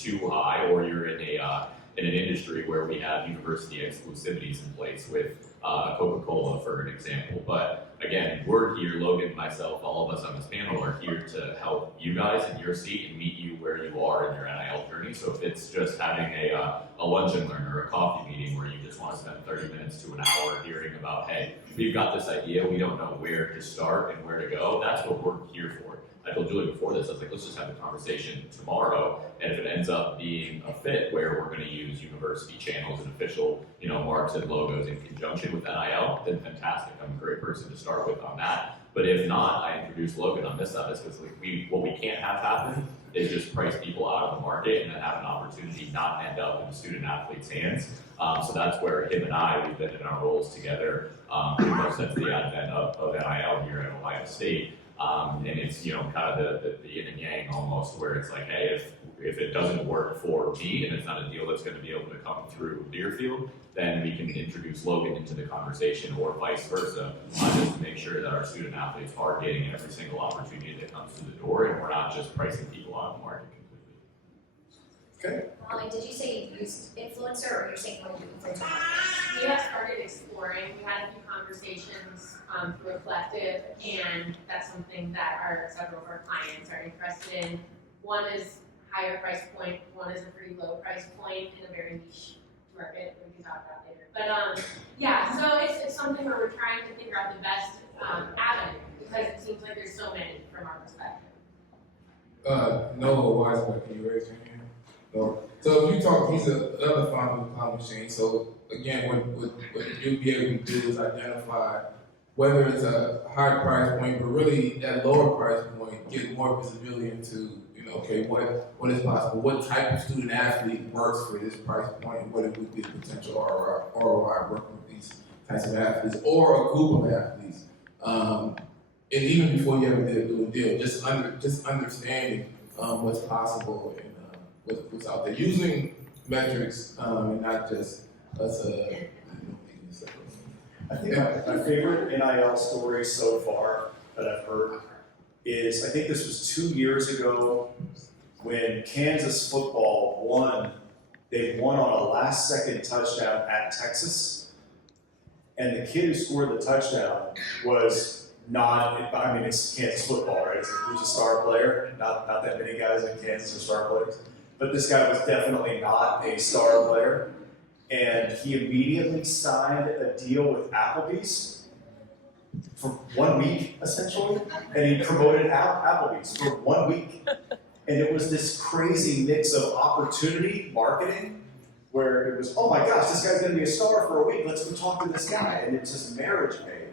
too high, or you're in an industry where we have university exclusivities in place with Coca-Cola, for an example. But again, we're here, Logan, myself, all of us on this panel are here to help you guys in your seat and meet you where you are in your NIL journey. So if it's just having a lunch and learn or a coffee meeting where you just want to spend 30 minutes to an hour hearing about, hey, we've got this idea, we don't know where to start and where to go, that's what we're here for. I told Julie before this, I was like, let's just have a conversation tomorrow, and if it ends up being a fit where we're going to use university channels and official, marks and logos in conjunction with NIL, then fantastic. I'm a great person to start with on that. But if not, I introduce Logan on this side, because what we can't have happen is just price people out of the market and then have an opportunity not end up in the student athlete's hands. So that's where him and I, we've been in our roles together pretty much since the advent of NIL here at Ohio State. And it's, kind of the yin and yang almost, where it's like, hey, if it doesn't work for me and it's not a deal that's going to be able to come through Deerfield, then we can introduce Logan into the conversation, or vice versa, just to make sure that our student athletes are getting every single opportunity that comes to the door, and we're not just pricing people out of the market completely. Okay. And did you say you used influencer, or you're saying you want to do influencer marketing? We have started exploring. We had a few conversations through Reflective, and that's something that several of our clients are interested in. One is higher price point, one is a pretty low price point in a very niche market we can talk about later. But yeah, so it's something where we're trying to figure out the best avenue, because it seems like there's so many from our perspective. Noah Wiseman, can you raise your hand? No. So if you talk, he's another founder of Cloud Machine. So again, what you'll be able to do is identify whether it's a high price point, but really at lower price point, get more visibility into, okay, what is possible, what type of student athlete works for this price point, what it would be the potential ROI working with these types of athletes or a group of athletes. And even before you ever do a deal, just understanding what's possible and what's out there, using metrics and not just us. I think my favorite NIL story so far that I've heard is, I think this was 2 years ago when Kansas football won. They won on a last-second touchdown at Texas, and the kid who scored the touchdown was not, I mean, it's Kansas football, right? Who's a star player? Not that many guys in Kansas are star players. But this guy was definitely not a star player. And he immediately signed a deal with Applebee's for 1 week, essentially. And he promoted Applebee's for 1 week. And it was this crazy mix of opportunity marketing where it was, oh my gosh, this guy's gonna be a star for a week, let's go talk to this guy. And it's just marriage made.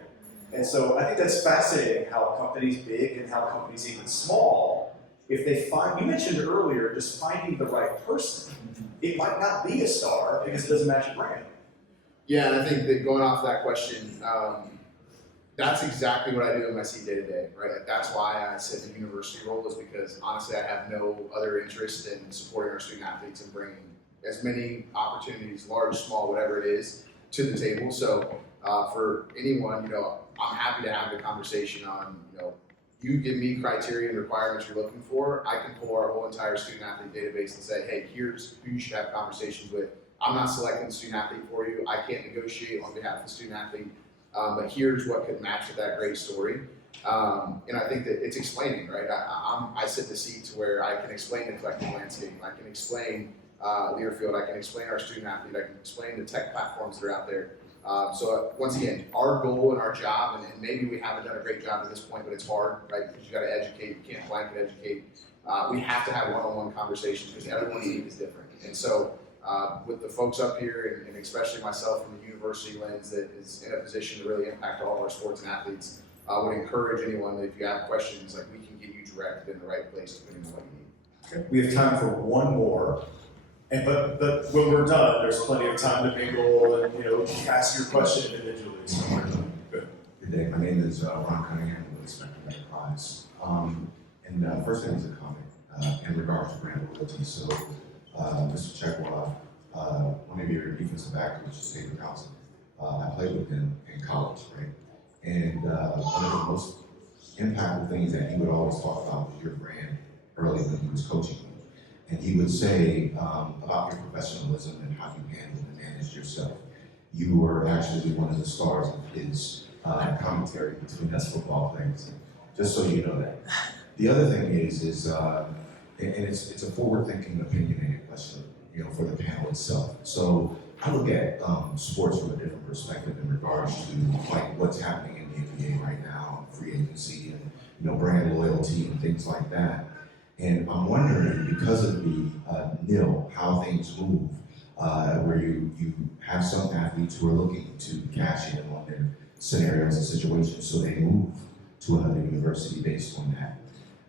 And so I think that's fascinating how companies big and how companies even small, if they find, you mentioned earlier, just finding the right person. It might not be a star because it doesn't match your brand. Yeah, and I think that going off that question, that's exactly what I do in my seat day to day, right? That's why I sit in the university role, is because honestly I have no other interest in supporting our student athletes and bringing as many opportunities, large, small, whatever it is, to the table. So for anyone, I'm happy to have the conversation on, you give me criteria and requirements you're looking for, I can pull our whole entire student athlete database and say, hey, here's who you should have conversations with. I'm not selecting the student athlete for you. I can't negotiate on behalf of the student athlete, but here's what could match with that great story. And I think that it's explaining, right? I sit in the seat to where I can explain the collective landscape. I can explain Learfield. I can explain our student athlete. I can explain the tech platforms that are out there. So once again, our goal and our job, and maybe we haven't done a great job at this point, but it's hard, right? Because you got to educate, you can't blanket educate. We have to have one-on-one conversations because everyone's need is different. And so with the folks up here, and especially myself from the university lens that is in a position to really impact all of our sports and athletes, I would encourage anyone that if you have questions, like we can get you directed in the right place depending on what you need. Okay. We have time for one more. And but when we're done, there's plenty of time to mingle and ask your question individually. So we're done. Good. Good day. My name is Ron Cunningham with Spectrum Enterprise. And first thing is a comment in regards to brand loyalty. So, Mr. Chekwa, one of your defensive backers, which is State Council, I played with him in college, right? And one of the most impactful things that he would always talk about was your brand early when he was coaching you. And he would say about your professionalism and how you handled and managed yourself. You were actually one of the stars of his commentary between us football players. Just so you know that. The other thing is and it's a forward-thinking, opinionated question, for the panel itself. So I look at sports from a different perspective in regards to like what's happening in the NBA right now, free agency, and brand loyalty and things like that. And I'm wondering, because of the NIL, how things move, where you have some athletes who are looking to cash in on their scenarios and situations, so they move to another university based on that.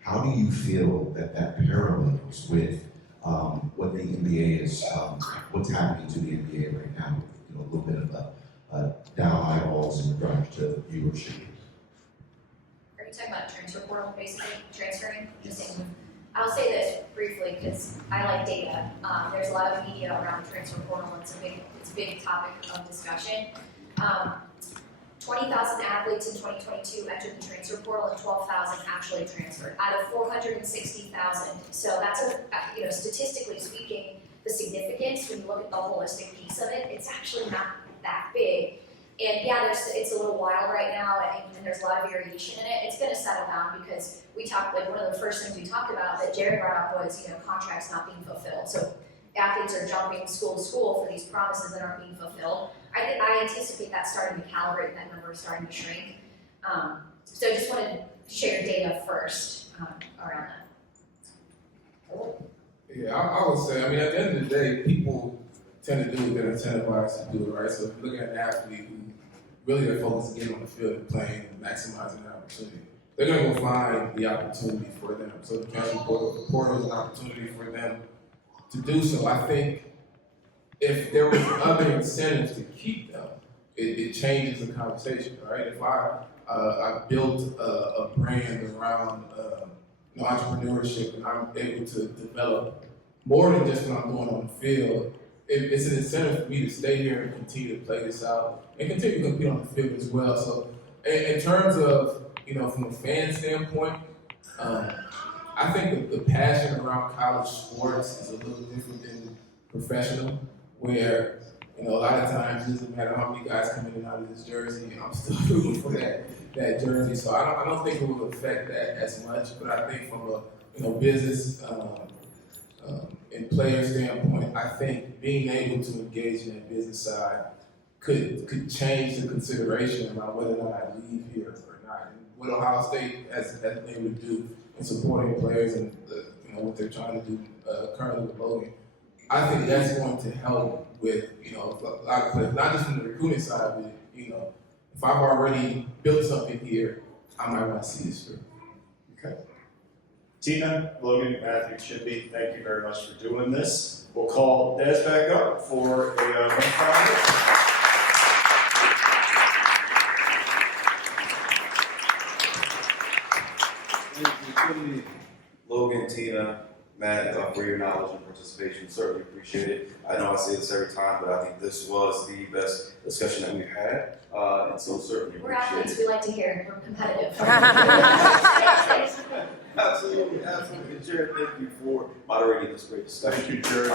How do you feel that parallels with what the NBA is, what's happening to the NBA right now? A little bit of a down eyeballs in regards to viewership. Are you talking about transfer portal, basically transferring? I'll say this briefly because I like data. There's a lot of media around transfer portal. It's a big topic of discussion. 20,000 athletes in 2022 entered the transfer portal and 12,000 actually transferred out of 460,000. So that's statistically speaking, the significance, when you look at the holistic piece of it, it's actually not that big. And yeah, it's a little wild right now, and there's a lot of variation in it. It's going to settle down because we talked, like one of the first things we talked about that Jared brought up was, contracts not being fulfilled. So athletes are jumping school to school for these promises that aren't being fulfilled. I anticipate that starting to calibrate, that number starting to shrink. So I just wanted to share data first around that. Yeah, I would say, I mean, at the end of the day, people tend to do what they're incentivized to do, right? So if you're looking at an athlete who really their focus is getting on the field and playing and maximizing their opportunity, they're going to go find the opportunity for them. So the transfer portal is an opportunity for them to do so. I think if there was other incentives to keep them, it changes the conversation, right? If I built a brand around entrepreneurship and I'm able to develop more than just what I'm doing on the field, it's an incentive for me to stay here and continue to play this out and continue to compete on the field as well. So in terms of, from a fan standpoint, I think the passion around college sports is a little different than professional, where, a lot of times it doesn't matter how many guys come in and out of this jersey, I'm still rooting for that jersey. So I don't think it will affect that as much, but I think from a business and player standpoint, I think being able to engage in that business side could change the consideration about whether or not I leave here or not. And what Ohio State as they would do in supporting players and what they're trying to do currently with Logan, I think that's going to help with a lot of players, not just from the recruiting side, but if I've already built something here, I might want to see this through. Okay. Tina, Logan, Matthew, Chippy, thank you very much for doing this. We'll call Des back up for a one final. Logan, Tina, Matt, for your knowledge and participation, certainly appreciate it. I know I say this every time, but I think this was the best discussion that we've had, and so certainly We're appreciate athletes, it. we like to hear it, we're competitive. Absolutely. And Jared, thank you for moderating this great discussion. Thank you, Jared.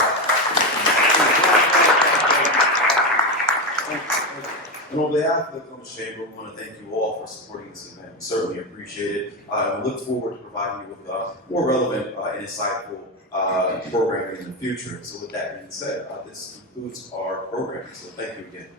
And on behalf of the Columbus Chamber, we want to thank you all for supporting this event. We certainly appreciate it. We look forward to providing you with more relevant and insightful programming in the future. So with that being said, this concludes our program. So thank you again.